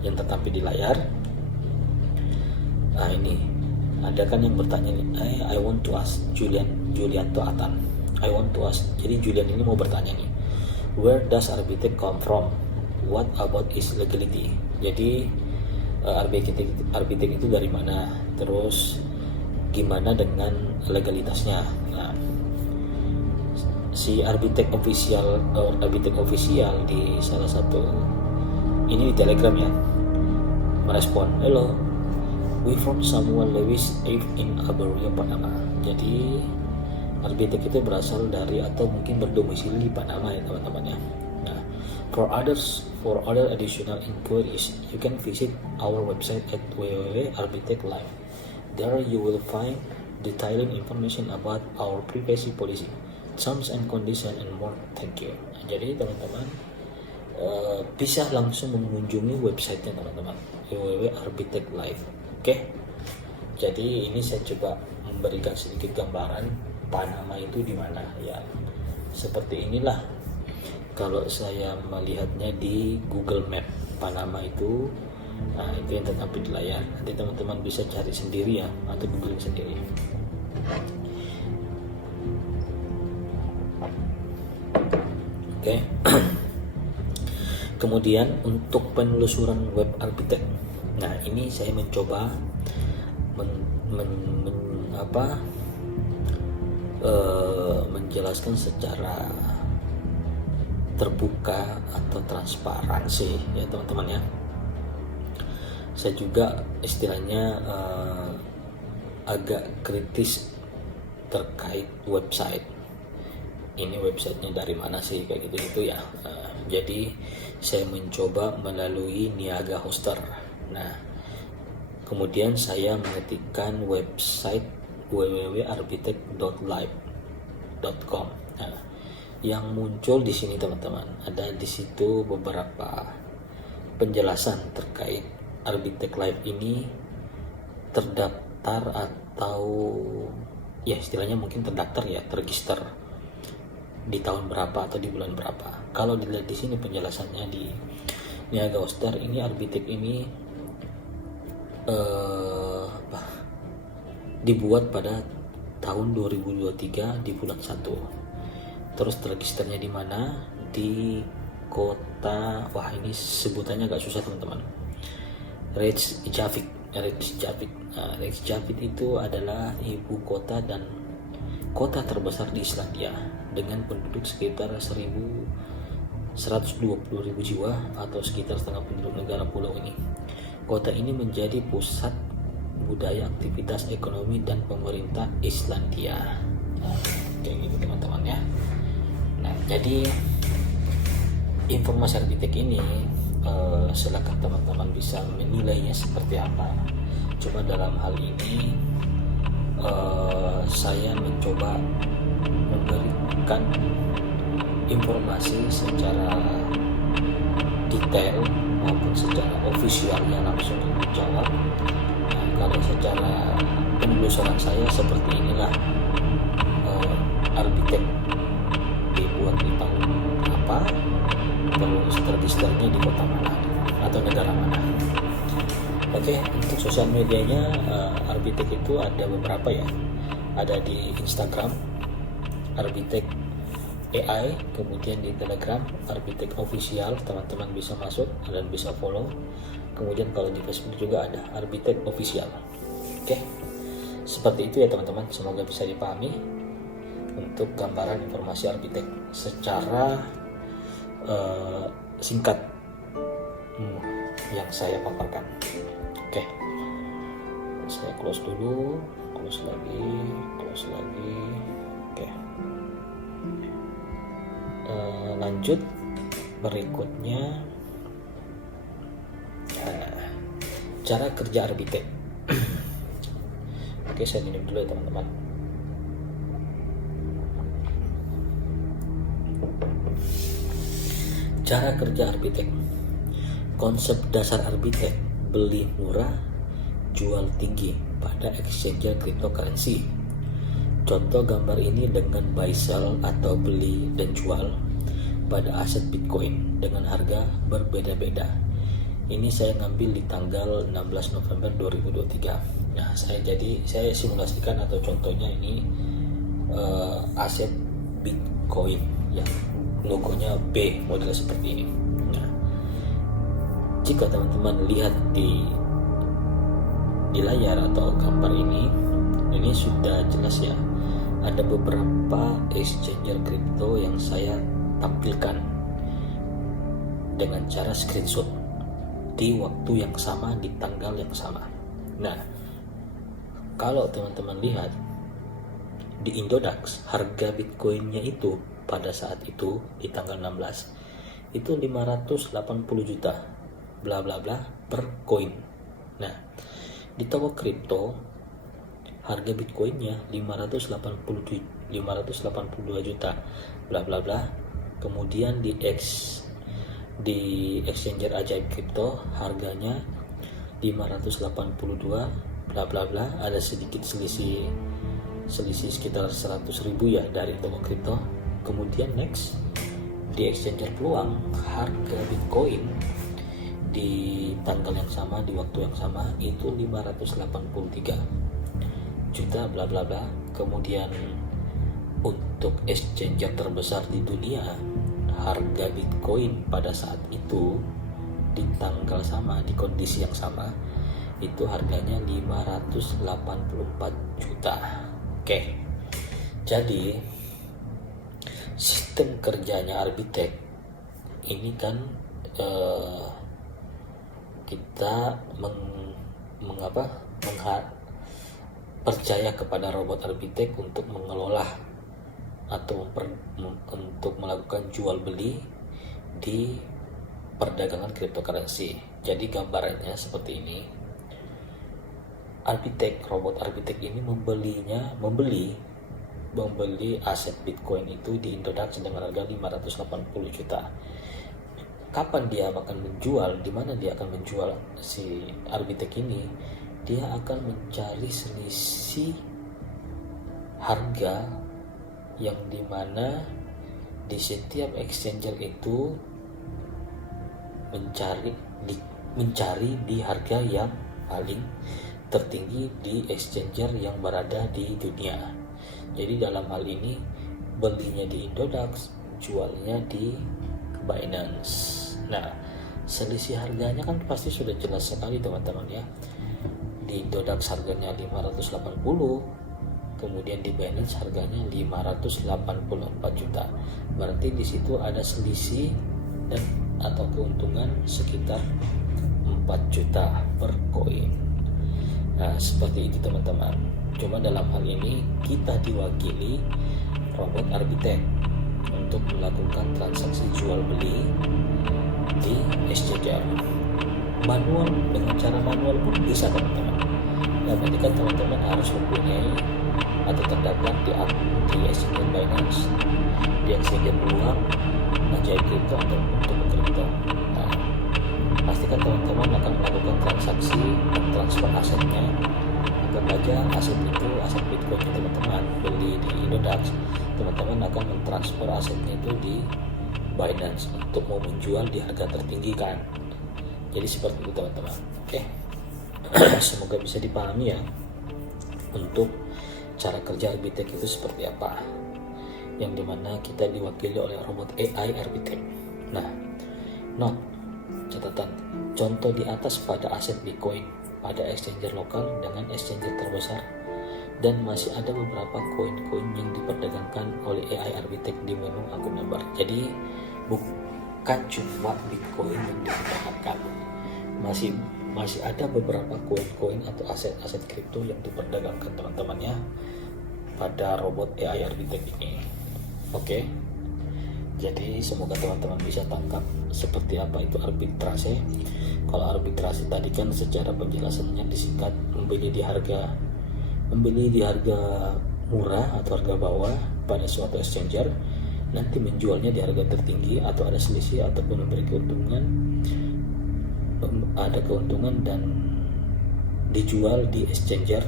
yang tertampil di layar. Nah, ini ada kan yang bertanya nih, I want to ask Julianto Atan. I want to ask. Jadi Julian ini mau bertanya nih, where does Arbitec come from? What about its legality? Jadi Arbitec itu dari mana? Terus gimana dengan legalitasnya? Nah, si Arbitec official di salah satu ini di Telegram ya merespon, hello, we from Samuel Lewis Ave in Barrio, Panama. Jadi Arbitec itu berasal dari atau mungkin berdomisili di Panama ya teman-teman ya. Nah, for other additional inquiries, you can visit our website at www.arbitec.live. There you will find detailed information about our privacy policy, terms and conditions, and more. Thank you. Nah, jadi teman-teman bisa langsung mengunjungi websitenya teman-teman, www.arbitec.live. Oke. Jadi ini saya coba memberikan sedikit gambaran Panama itu di mana ya. Seperti inilah kalau saya melihatnya di Google Map Panama itu. Nah, itu yang tertampil di layar. Nanti teman-teman bisa cari sendiri ya, atau googling sendiri. Oke. Kemudian untuk penelusuran web Arbitec. Nah, ini saya mencoba menjelaskan secara terbuka atau transparansi ya teman-teman ya. Saya juga istilahnya agak kritis terkait website. Ini websitenya dari mana sih kayak gitu ya. Jadi saya mencoba melalui Niaga Hoster. Nah, kemudian saya mengetikkan website www.arbitec.live.com. Nah, yang muncul di sini teman-teman, ada di situ beberapa penjelasan terkait Arbitech Live ini terdaftar atau ya istilahnya mungkin terdaftar ya, terregister di tahun berapa atau di bulan berapa. Kalau dilihat di sini penjelasannya di Niaga Oster, ini Arbitech ini dibuat pada tahun 2023 di bulan 1. Terus terregisternya di mana? Di kota, wah ini sebutannya agak susah teman-teman, Reykjavik. Nah, Reykjavik itu adalah ibu kota dan kota terbesar di Islandia dengan penduduk sekitar 120.000 jiwa atau sekitar setengah penduduk negara pulau ini. Kota ini menjadi pusat budaya, aktivitas ekonomi dan pemerintah Islandia. Nah, kayak gitu teman-teman ya. Nah, jadi informasi Arbitech ini silakan teman-teman bisa menilainya seperti apa. Coba dalam hal ini saya mencoba memberikan informasi secara detail maupun secara ofisial yang langsung menjawab. Nah, kalau secara penelusuran saya seperti inilah, Arbitech dibuat di tahun apa, terus terregisternya di kota mana atau negara mana. Oke, untuk sosial medianya Arbitech itu ada beberapa ya. Ada di Instagram Arbitech AI, kemudian di Telegram Arbitech Official, teman-teman bisa masuk dan bisa follow. Kemudian kalau di Facebook juga ada Arbitech Official. Oke, seperti itu ya teman-teman, semoga bisa dipahami untuk gambaran informasi Arbitech secara singkat yang saya paparkan. Oke, saya close dulu, close lagi. Oke, lanjut berikutnya, cara kerja Arbitech. Oke, saya minum dulu ya teman-teman. Cara kerja Arbitech. Konsep dasar Arbitech: beli murah, jual tinggi pada exchanger cryptocurrency. Contoh gambar ini dengan buy sell atau beli dan jual pada aset Bitcoin dengan harga berbeda-beda. Ini saya ngambil di tanggal 16 November 2023. Nah, saya simulasikan atau contohnya ini aset Bitcoin yang logonya B, model seperti ini. Nah, jika teman-teman lihat di layar atau gambar ini sudah jelas ya, ada beberapa exchanger kripto yang saya tampilkan dengan cara screenshot di waktu yang sama, di tanggal yang sama. Nah, kalau teman-teman lihat di Indodax, harga Bitcoinnya itu pada saat itu di tanggal 16 itu 580 juta bla bla bla per koin. Nah, di toko kripto harga Bitcoinnya 582 juta bla bla bla. Kemudian di exchanger ajaib kripto harganya 582 bla bla bla. Ada sedikit selisih sekitar 100.000 ya dari toko kripto. Kemudian next di exchanger peluang, harga Bitcoin di tanggal yang sama, di waktu yang sama itu 583 juta bla bla bla. Kemudian untuk exchanger terbesar di dunia, harga Bitcoin pada saat itu di tanggal sama, di kondisi yang sama itu harganya 584 juta. Oke, jadi sistem kerjanya Arbitech ini kan kita percaya kepada robot Arbitech untuk mengelola atau untuk melakukan jual beli di perdagangan cryptocurrency. Jadi gambarannya seperti ini. Arbitech, robot Arbitech ini membeli membeli aset Bitcoin itu di Indodax dengan harga 580 juta. Kapan dia akan menjual, di mana dia akan menjual si Arbitech ini? Dia akan mencari selisih harga yang dimana di setiap exchanger itu mencari di harga yang paling tertinggi di exchanger yang berada di dunia. Jadi dalam hal ini belinya di Indodax, jualnya di Binance. Nah, selisih harganya kan pasti sudah jelas sekali teman-teman ya. Di Indodax harganya 580, kemudian di Binance harganya 584 juta. Berarti di situ ada selisih dan atau keuntungan sekitar 4 juta per koin. Nah, seperti itu teman-teman. Cuma dalam hal ini kita diwakili robot Arbitech untuk melakukan transaksi jual beli di exchanger. Manual, dengan cara manual pun bisa teman-teman. Nah, berarti kan teman-teman harus mempunyai atau terdaftar di exchanger Binance, di exchanger peluang, Ajaib Crypto atau untuk kripto. Nah, pastikan teman-teman akan melakukan transaksi dan transfer asetnya. Anggap aja aset itu, aset Bitcoin teman-teman beli di Indodax, teman-teman akan mentransfer asetnya itu di Binance untuk mau menjual di harga tertinggi kan. Jadi seperti itu teman-teman. Oke. Semoga bisa dipahami ya untuk cara kerja Arbitech itu seperti apa, yang dimana kita diwakili oleh robot AI Arbitech. Nah, note, catatan, contoh di atas pada aset Bitcoin pada exchanger lokal dengan exchanger terbesar, dan masih ada beberapa koin-koin yang diperdagangkan oleh AI Arbitech di menu akun member. Jadi bukan cuma Bitcoin yang diperdagangkan, masih ada beberapa koin-koin atau aset-aset kripto yang diperdagangkan teman-temannya pada robot AI Arbitech ini. Oke. Jadi semoga teman-teman bisa tangkap seperti apa itu arbitrase. Kalau arbitrase tadi kan secara penjelasannya disingkat membeli di harga murah atau harga bawah pada suatu exchanger, nanti menjualnya di harga tertinggi atau ada selisih ataupun memberi keuntungan dan dijual di exchanger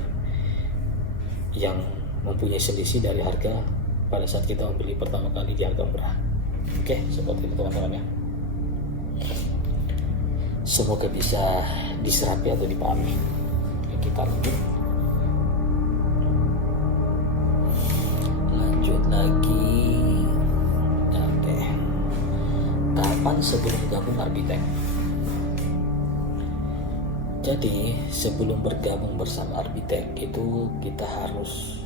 yang mempunyai selisih dari harga pada saat kita membeli pertama kali di harga murah. Oke, seperti itu teman-teman ya. Semoga bisa diserapi atau dipahami. Oke, kita lanjut lagi. Oke. Kapan sebelum gabung Arbitech? Jadi sebelum bergabung bersama Arbitech itu kita harus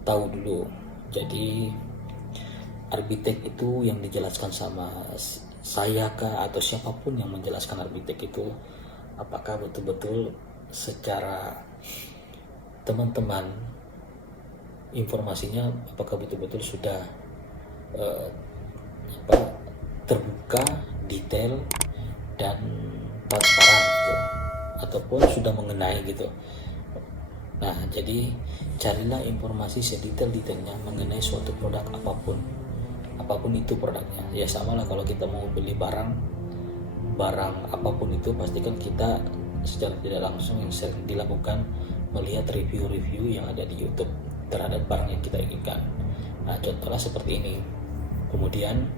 tahu dulu. Jadi Arbitech itu yang dijelaskan sama saya kah atau siapapun yang menjelaskan Arbitech itu, apakah betul-betul secara teman-teman informasinya apakah betul-betul sudah terbuka, detail dan transparan gitu, ataupun sudah mengenai gitu. Nah, jadi carilah informasi sedetail-detailnya mengenai suatu produk apapun itu produknya. Ya sama lah kalau kita mau beli barang apapun itu, pastikan kita secara tidak langsung yang sering dilakukan melihat review-review yang ada di YouTube terhadap barang yang kita inginkan. Nah, contohnya seperti ini. Kemudian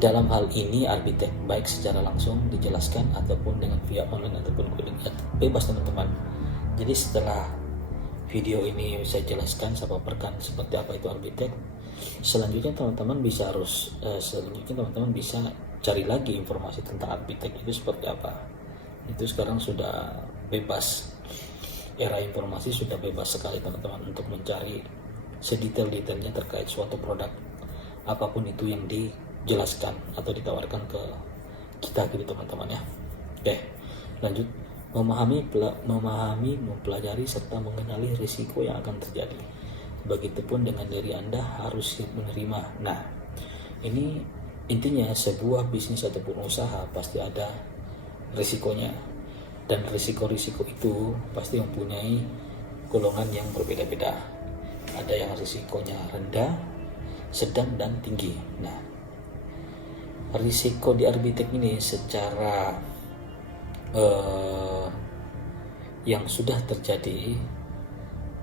dalam hal ini Arbitech baik secara langsung dijelaskan ataupun dengan via online ataupun kuliah, bebas teman-teman. Jadi setelah video ini saya jelaskan, saya paparkan seperti apa itu Arbitech, selanjutnya teman-teman bisa cari lagi informasi tentang Arbitech itu seperti apa. Itu sekarang sudah bebas, era informasi sudah bebas sekali teman-teman untuk mencari sedetail-detailnya terkait suatu produk apapun itu yang dijelaskan atau ditawarkan ke kita gitu teman-teman ya. Oke, lanjut. Memahami, mempelajari serta mengenali risiko yang akan terjadi. Begitupun dengan diri Anda harus siap menerima. Nah, ini intinya sebuah bisnis ataupun usaha pasti ada risikonya. dan risiko-risiko itu pasti mempunyai golongan yang berbeda-beda. Ada yang risikonya rendah, sedang, dan tinggi. Nah, risiko di Arbitek ini secara yang sudah terjadi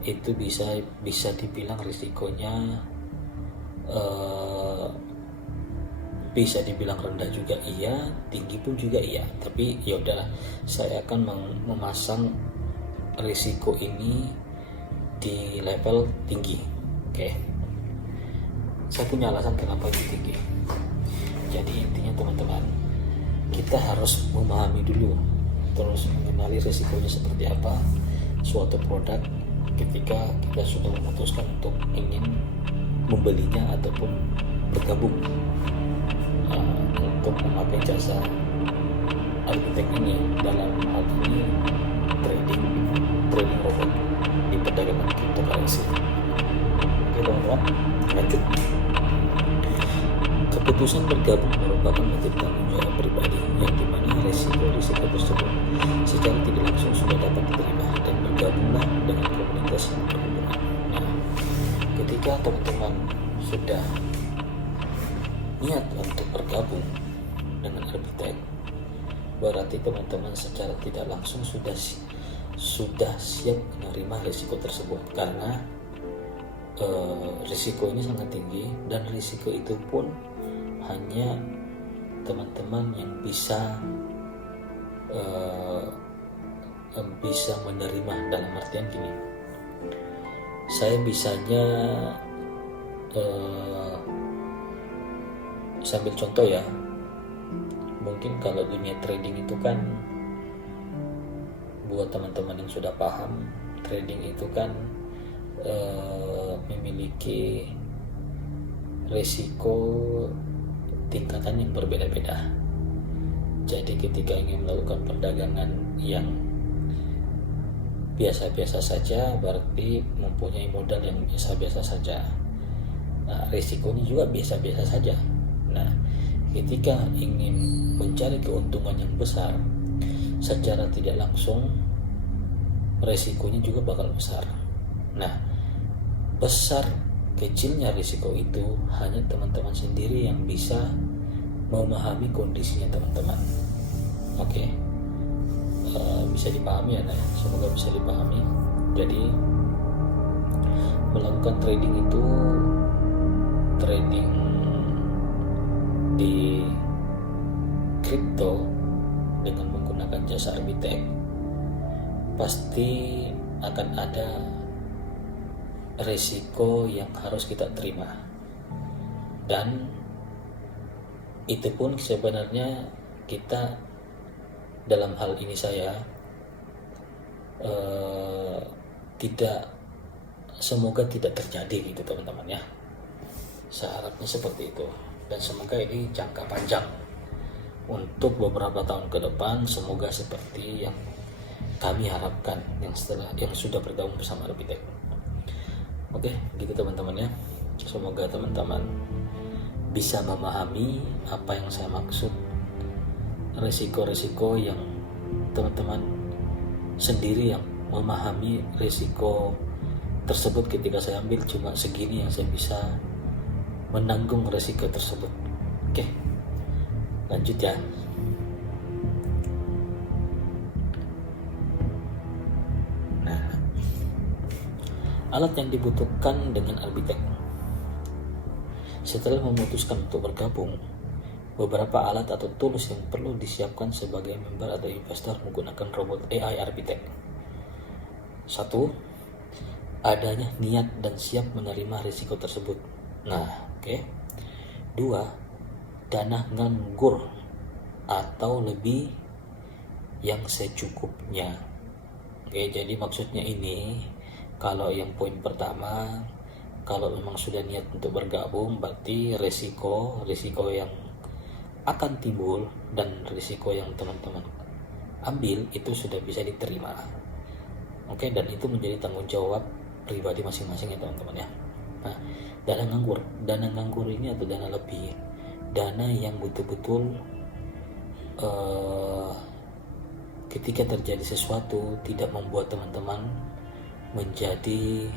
itu bisa dibilang risikonya bisa dibilang rendah juga iya, tinggi pun juga iya. Tapi ya udahlah, saya akan memasang risiko ini di level tinggi. Oke. Saya punya alasan kenapa ini tinggi. Jadi intinya teman-teman, kita harus memahami dulu, terus mengenali risikonya seperti apa suatu produk ketika kita sudah memutuskan untuk ingin membelinya ataupun bergabung untuk memakai jasa Arbitek ini dalam hal ini trading robot di perdagangan cryptocurrency. Oke teman-teman, lanjut. Keputusan bergabung merupakan menjadi tanggung jawab pribadi yang dimana risiko tersebut secara tidak langsung sudah dapat diterima, dan bergabunglah dengan komunitas yang berhubungan. Nah, ketika teman-teman sudah niat untuk bergabung dengan Arbitek, berarti teman-teman secara tidak langsung sudah siap menerima risiko tersebut, karena risiko ini sangat tinggi, dan risiko itu pun hanya teman-teman yang bisa menerima. Dalam artian gini, saya bisanya sambil contoh ya, mungkin kalau dunia trading itu kan, buat teman-teman yang sudah paham, trading itu kan memiliki risiko tingkatan yang berbeda-beda. Jadi ketika ingin melakukan perdagangan yang biasa-biasa saja, berarti mempunyai modal yang biasa-biasa saja. Nah, risikonya juga biasa-biasa saja. Nah, ketika ingin mencari keuntungan yang besar, secara tidak langsung risikonya juga bakal besar. Nah, besar kecilnya risiko itu hanya teman-teman sendiri yang bisa memahami kondisinya teman-teman. Oke. Bisa dipahami ya, semoga bisa dipahami. Jadi melakukan trading itu, trading di kripto dengan menggunakan jasa Arbitek, pasti akan ada risiko yang harus kita terima, dan itu pun sebenarnya kita, dalam hal ini saya semoga tidak terjadi gitu teman-teman ya. Saya harapnya seperti itu, dan semoga ini jangka panjang untuk beberapa tahun ke depan, semoga seperti yang kami harapkan yang sudah bergabung bersama Arbitek. Oke, gitu teman-teman ya. Semoga teman-teman bisa memahami apa yang saya maksud, risiko-risiko yang teman-teman sendiri yang memahami risiko tersebut. Ketika saya ambil cuma segini yang saya bisa menanggung risiko tersebut. Oke, lanjut ya. Alat yang dibutuhkan dengan Arbitek. Setelah memutuskan untuk bergabung, beberapa alat atau tools yang perlu disiapkan sebagai member atau investor menggunakan robot AI Arbitek. 1. Adanya niat dan siap menerima risiko tersebut. Nah, oke. 2. Dana nganggur atau lebih yang secukupnya. Oke, jadi maksudnya ini, kalau yang poin pertama, kalau memang sudah niat untuk bergabung, berarti risiko yang akan timbul dan risiko yang teman-teman ambil itu sudah bisa diterima. Oke, dan itu menjadi tanggung jawab pribadi masing-masing ya teman-teman ya. Nah, dana nganggur ini atau dana lebih, dana yang betul-betul ketika terjadi sesuatu tidak membuat teman-teman menjadi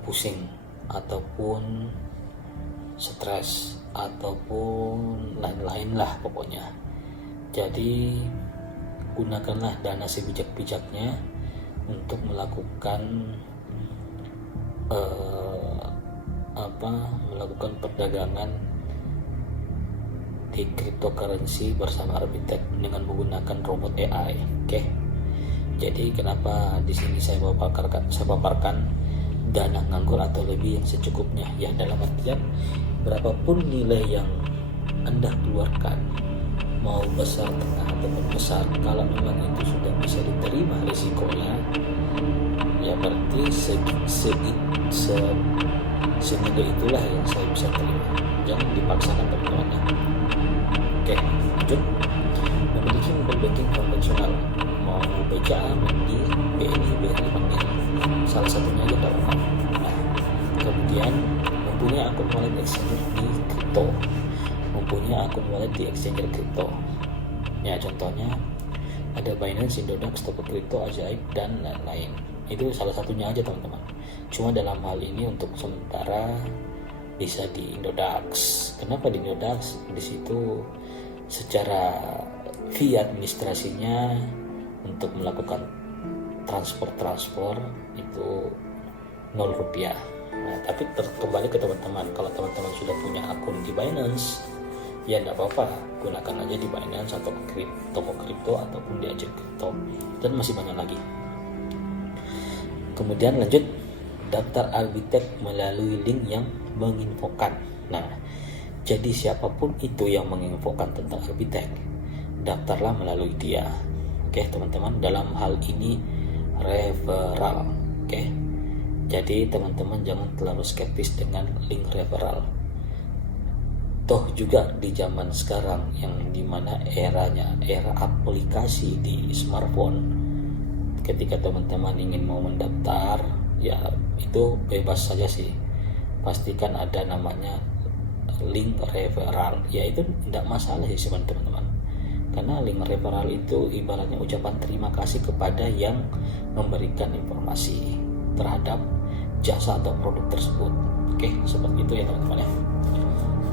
pusing ataupun stres ataupun lain-lain lah pokoknya. Jadi gunakanlah dana sebijak-bijaknya untuk melakukan melakukan perdagangan di cryptocurrency bersama Arbitec dengan menggunakan robot AI. Oke. Jadi kenapa di sini saya paparkan dana nganggur atau lebih yang secukupnya, ya dalam artian berapapun nilai yang Anda keluarkan, mau besar, tengah ataupun besar, kalau memang itu sudah bisa diterima risikonya, ya berarti senilai itulah yang saya bisa terima. Jangan dipaksakan teman-teman. Oke, lanjut. Memiliki mobile banking konvensional, mau BCA, Mandi, BNI, BRI, Mandiri, salah satunya aja dapat. Nah, kemudian mempunyai akun wallet exchange di kripto, mempunyai akun wallet di exchange kripto. Ya, contohnya ada Binance, Indodax, Toko Kripto, Ajaib, dan lain-lain. Itu salah satunya aja teman-teman. Cuma dalam hal ini untuk sementara bisa di Indodax. Kenapa di Indodax? Di situ secara fee administrasinya untuk melakukan transfer itu 0 rupiah. Nah, tapi kembali ke teman-teman, kalau teman-teman sudah punya akun di Binance, ya tidak apa-apa, gunakan aja di Binance atau Toko Kripto ataupun di Ajaib Kripto, dan masih banyak lagi. Kemudian lanjut, daftar Arbitec melalui link yang menginfokan. Nah, jadi siapapun itu yang menginfokan tentang Arbitec, daftarlah melalui dia. Oke teman-teman, dalam hal ini referral. Oke, jadi teman-teman jangan terlalu skeptis dengan link referral. Toh juga di zaman sekarang yang dimana era aplikasi di smartphone, ketika teman-teman ingin mau mendaftar, ya itu bebas saja sih, pastikan ada namanya link referral. Ya itu tidak masalah sih teman-teman, karena link referral itu ibaratnya ucapan terima kasih kepada yang memberikan informasi terhadap jasa atau produk tersebut. Oke, seperti itu ya teman-teman ya.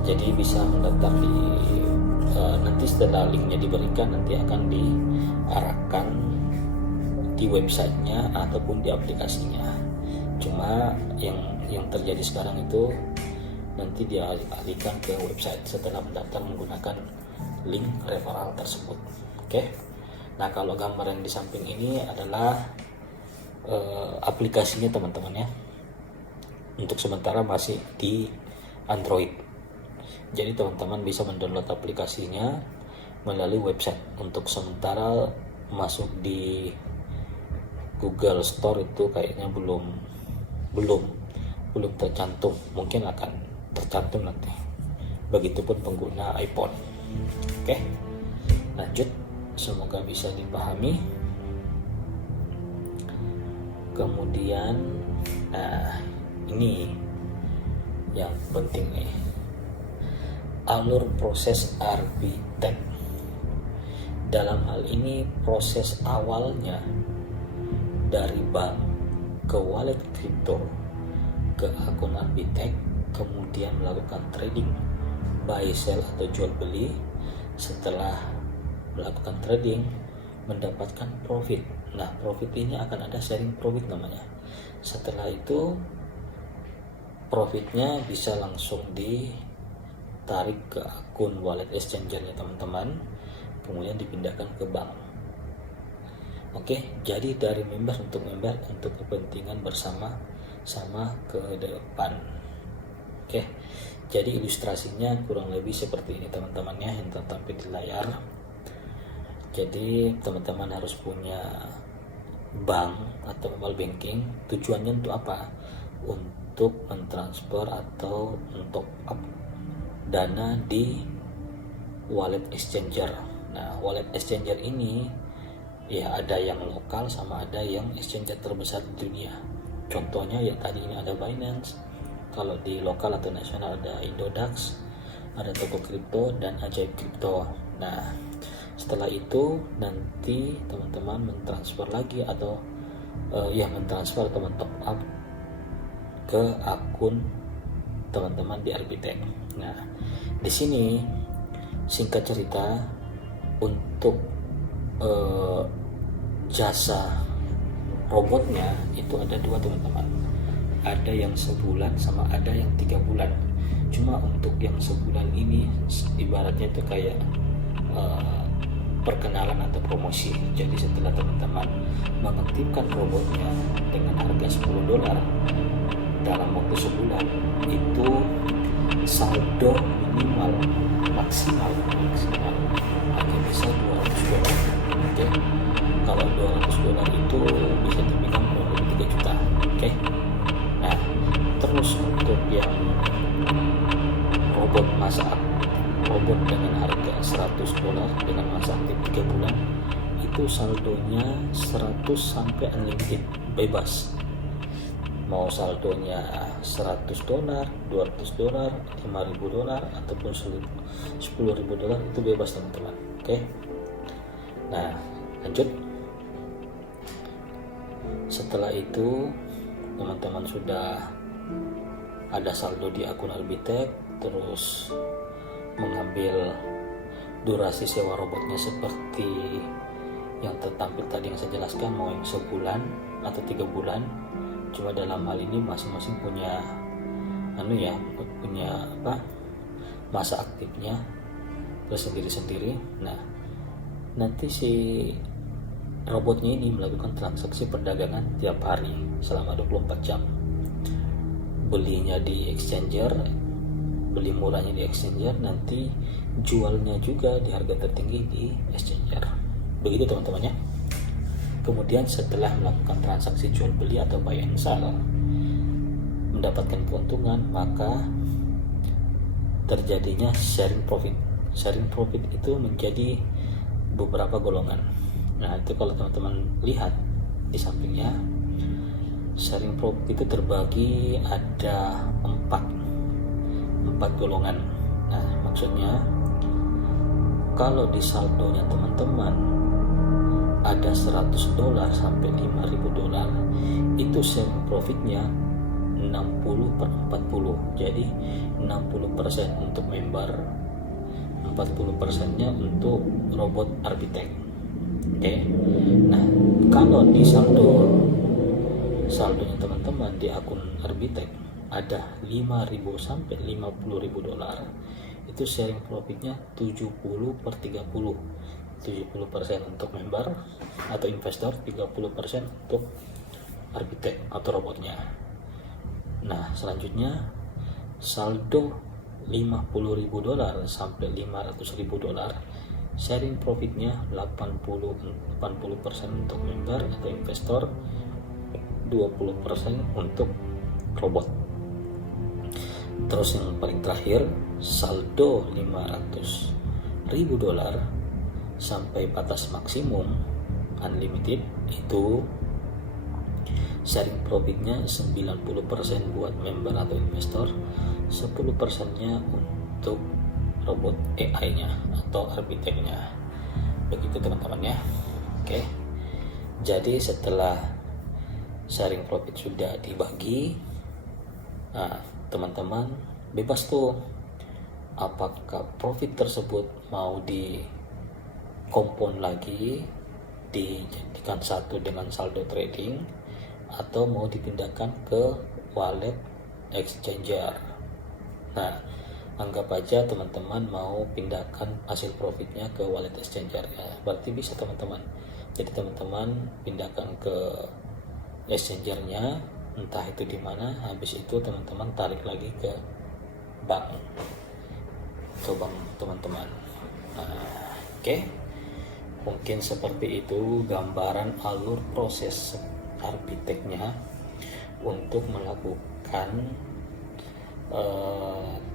Jadi bisa mendaftar di nanti setelah linknya diberikan, nanti akan diarahkan di websitenya ataupun di aplikasinya. Cuma yang terjadi sekarang itu nanti dialihkan ke website setelah mendaftar menggunakan link referral tersebut. Oke. Nah, kalau gambar yang di samping ini adalah aplikasinya teman-teman ya. Untuk sementara masih di Android. Jadi teman-teman bisa mendownload aplikasinya melalui website. Untuk sementara masuk di Google Store itu kayaknya belum tercantum, mungkin akan tercantum nanti. Begitupun pengguna iPhone. Oke, lanjut. Semoga bisa dipahami. Kemudian, nah ini yang penting nih, alur proses Arbitec. Dalam hal ini proses awalnya dari bank ke wallet kripto ke akun Arbitec, kemudian melakukan trading buy sell atau jual beli. Setelah melakukan trading mendapatkan profit. Nah, profit ini akan ada sharing profit namanya. Setelah itu profitnya bisa langsung ditarik ke akun wallet exchanger-nya teman-teman, kemudian dipindahkan ke bank. Oke, jadi dari member untuk kepentingan bersama-sama ke depan. Oke, jadi ilustrasinya kurang lebih seperti ini teman-teman ya, yang tertampil di layar. Jadi teman-teman harus punya bank atau mobile banking. Tujuannya untuk apa? Untuk mentransfer atau untuk up dana di wallet exchanger. Nah, wallet exchanger ini ya ada yang lokal sama ada yang exchanger terbesar di dunia. Contohnya ya tadi ini ada Binance. Kalau di lokal atau nasional ada Indodax, ada Toko Kripto, dan Ajaib Kripto. Nah, setelah itu nanti teman-teman mentransfer lagi atau mentransfer atau men-top up ke akun teman-teman di Arbitec. Nah, di sini singkat cerita untuk jasa robotnya itu ada dua teman-teman. Ada yang sebulan sama ada yang 3 bulan. Cuma untuk yang sebulan ini ibaratnya itu kayak perkenalan atau promosi. Jadi setelah teman-teman mengaktifkan robotnya dengan harga $10 dalam waktu sebulan, itu saldo minimal maksimal hanya bisa $200. Oke. Kalau $200 itu bisa dibilang kurang lebih 3 juta. Oke. Nah, terus untuk yang robot dengan harga $100 dengan masa aktif 3 bulan, itu saldonya 100 sampai unlimited, bebas. Mau saldonya $100, $200, $5.000 ataupun $10.000 itu bebas teman-teman. Oke. Nah, lanjut. Setelah itu teman-teman sudah ada saldo di akun Arbitec, terus mengambil durasi sewa robotnya seperti yang tertampil tadi yang saya jelaskan, mau yang sebulan atau 3 bulan. Cuma dalam hal ini masing-masing punya masa aktifnya tersendiri-sendiri. Nah, nanti si robotnya ini melakukan transaksi perdagangan tiap hari selama 24 jam. Belinya di exchanger, beli murahnya di exchanger, nanti jualnya juga di harga tertinggi di exchanger. Begitu teman-teman ya. Kemudian setelah melakukan transaksi jual beli atau buy and sell, mendapatkan keuntungan, maka terjadinya sharing profit. Sharing profit itu menjadi beberapa golongan. Nah, itu kalau teman-teman lihat di sampingnya, sharing profit itu terbagi ada 4 golongan. Nah, maksudnya kalau di saldonya teman-teman ada $100 sampai $5.000, itu sharing profitnya 60/40. Jadi 60% untuk member, 40%-nya untuk robot Arbitec. Oke. Nah, kalau di saldonya teman-teman di akun Arbitec ada $5.000 sampai $50.000, itu sharing profitnya 70/30. 70% untuk member atau investor, 30% untuk Arbitec atau robotnya. Nah, selanjutnya saldo $50.000 sampai $500.000, sharing profitnya 80% untuk member atau investor, 20% untuk robot. Terus yang paling terakhir, saldo $500.000 sampai batas maksimum unlimited, itu sharing profitnya 90% buat member atau investor, 10%-nya untuk robot AI-nya atau Arbitec-nya. Begitu teman-teman ya. Oke. Jadi setelah sharing profit sudah dibagi, nah, teman-teman bebas tuh apakah profit tersebut mau di kompon lagi, dijadikan satu dengan saldo trading, atau mau dipindahkan ke wallet exchanger. Nah, anggap aja teman-teman mau pindahkan hasil profitnya ke wallet exchanger ya, berarti bisa teman-teman. Jadi teman-teman pindahkan ke exchangernya, entah itu di mana, habis itu teman-teman tarik lagi ke bank teman-teman. Nah, oke. Mungkin seperti itu gambaran alur proses Arbitec-nya untuk melakukan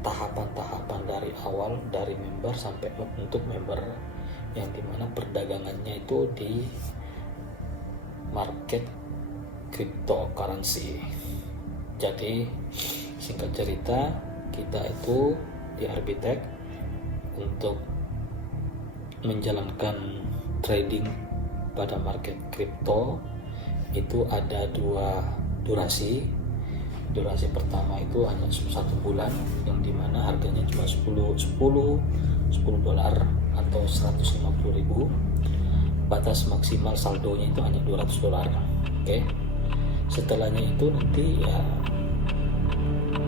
tahapan-tahapan dari awal, dari member sampai untuk member, yang dimana perdagangannya itu di market cryptocurrency. Jadi singkat cerita, kita itu di Arbitec untuk menjalankan trading pada market kripto itu ada dua durasi. Durasi pertama itu hanya 1 bulan, yang dimana harganya cuma 10 dolar atau 150.000. Batas maksimal saldonya itu hanya 200 dolar. Oke. Setelahnya itu nanti ya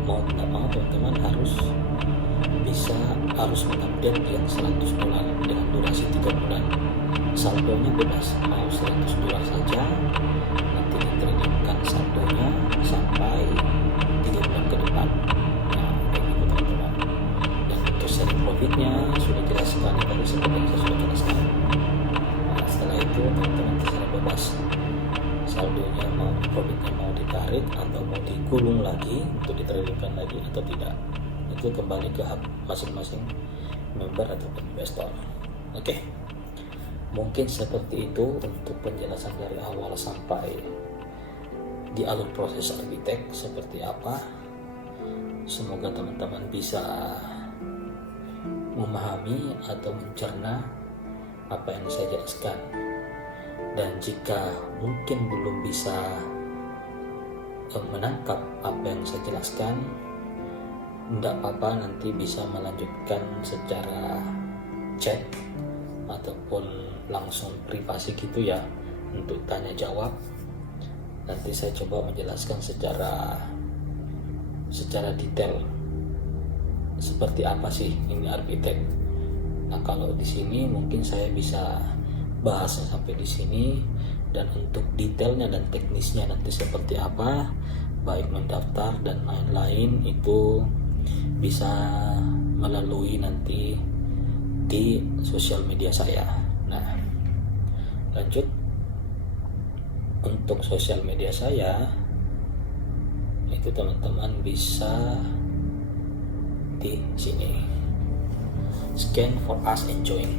mau tidak mau teman-teman harus mengupdate yang 100 dolar dengan durasi 3 bulan. Saldonya bebas, mau 100 dolar saja, nanti ditradingkan saldonya sampai 3 bulan ke depan. Nah, kayak gitu teman-teman. Dan untuk sharing profitnya sudah jelas sekali tadi seperti yang saya sudah jelaskan. Nah, setelah itu teman-teman terserah bebas, saldonya profitnya mau ditarik atau mau digulung lagi untuk ditradingkan lagi atau tidak. Itu kembali ke hak masing-masing member atau investor. Oke. Mungkin seperti itu untuk penjelasan dari awal sampai di alur proses Arbitec seperti apa. Semoga teman-teman bisa memahami atau mencerna apa yang saya jelaskan. Dan jika mungkin belum bisa menangkap apa yang saya jelaskan, tidak apa-apa, nanti bisa melanjutkan secara chat ataupun langsung privasi gitu ya, untuk tanya jawab. Nanti saya coba menjelaskan secara detail seperti apa sih ini Arbitec. Nah, kalau di sini mungkin saya bisa bahas sampai di sini, dan untuk detailnya dan teknisnya nanti seperti apa, baik mendaftar dan lain-lain, itu bisa melalui nanti di sosial media saya. Nah, lanjut untuk sosial media saya itu teman-teman bisa di sini, scan for us and join.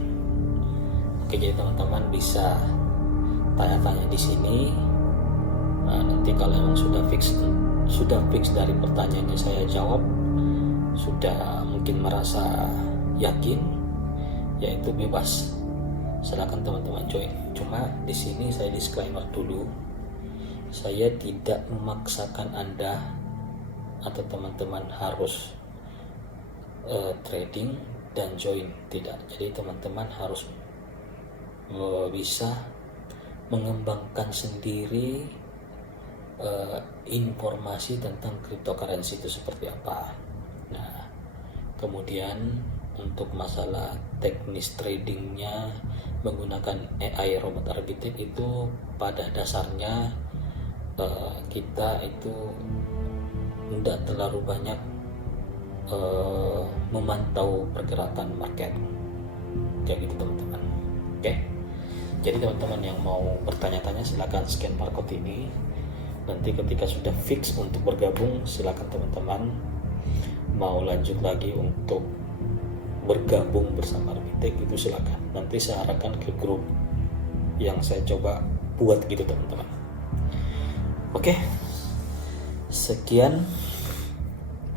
Oke, jadi teman-teman bisa tanya-tanya di sini. Nah, nanti kalau emang sudah fix dari pertanyaannya saya jawab, sudah mungkin merasa yakin, yaitu bebas, silakan teman-teman join. Cuma di sini saya disclaimer dulu, saya tidak memaksakan Anda atau teman-teman harus trading dan join, tidak. Jadi teman-teman harus bisa mengembangkan sendiri informasi tentang cryptocurrency itu seperti apa. Nah, kemudian untuk masalah teknis tradingnya menggunakan AI robot Arbitec itu pada dasarnya kita itu tidak terlalu banyak memantau pergerakan market kayak gitu teman-teman. Oke, jadi teman-teman yang mau bertanya-tanya silakan scan barcode ini. Nanti ketika sudah fix untuk bergabung, silakan teman-teman mau lanjut lagi untuk bergabung bersama Arbitec itu silakan. Nanti saya arahkan ke grup yang saya coba buat gitu teman-teman. Oke, sekian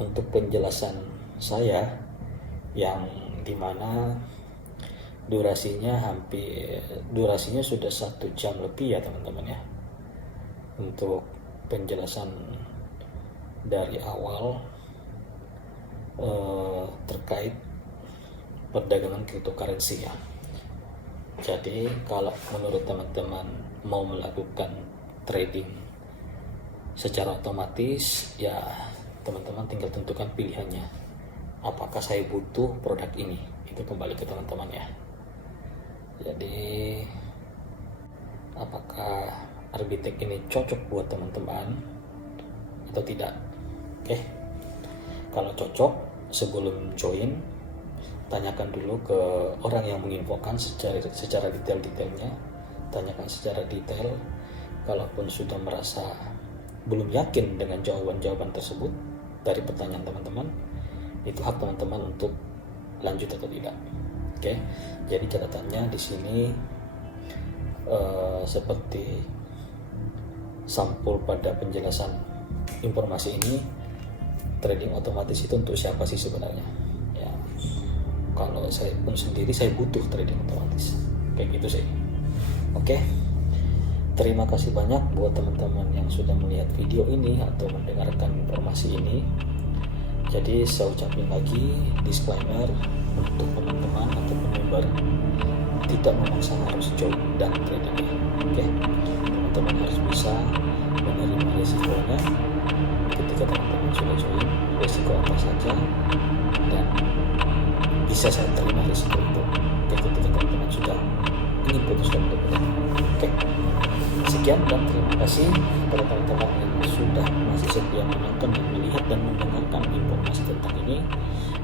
untuk penjelasan saya yang dimana durasinya sudah 1 jam lebih ya teman-teman ya, untuk penjelasan dari awal terkait perdagangan cryptocurrency ya. Jadi kalau menurut teman-teman mau melakukan trading secara otomatis ya, teman-teman tinggal tentukan pilihannya. Apakah saya butuh produk ini? Itu kembali ke teman-teman ya. Jadi apakah Arbitec ini cocok buat teman-teman atau tidak? Oke, kalau cocok, sebelum join tanyakan dulu ke orang yang menginfokan secara detailnya. Tanyakan secara detail. Kalaupun sudah merasa belum yakin dengan jawaban-jawaban tersebut dari pertanyaan teman-teman, itu hak teman-teman untuk lanjut atau tidak. Oke, jadi catatannya di sini seperti sampul pada penjelasan informasi ini, trading otomatis itu untuk siapa sih sebenarnya? Ya, kalau saya pun sendiri saya butuh trading otomatis kayak gitu sih. Oke, terima kasih banyak buat teman-teman yang sudah melihat video ini atau mendengarkan informasi ini. Jadi saya ucapin lagi disclaimer untuk teman-teman atau member, tidak memaksa harus join dan trading. Oke, teman-teman harus bisa menerima risikonya. Ketika teman-teman sudah join, risiko apa saja dan bisa saya terima risiko itu ketika teman-teman sudah ingin putuskan untuk bergabung. Oke, sekian dan terima kasih kepada teman-teman yang sudah masih setia menonton dan melihat dan mendengarkan informasi tentang ini.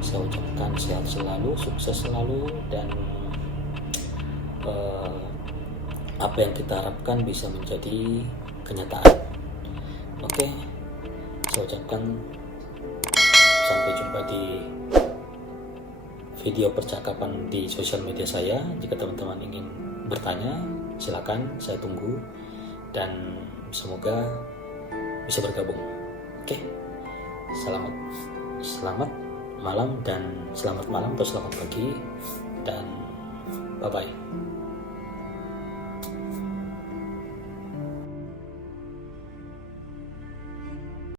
Saya ucapkan sehat selalu, sukses selalu, dan apa yang kita harapkan bisa menjadi kenyataan. Oke, saya ucapkan sampai jumpa di video percakapan di sosial media saya. Jika teman-teman ingin bertanya, silakan, saya tunggu dan semoga bisa bergabung. Oke, selamat malam dan selamat malam atau selamat pagi dan bye bye.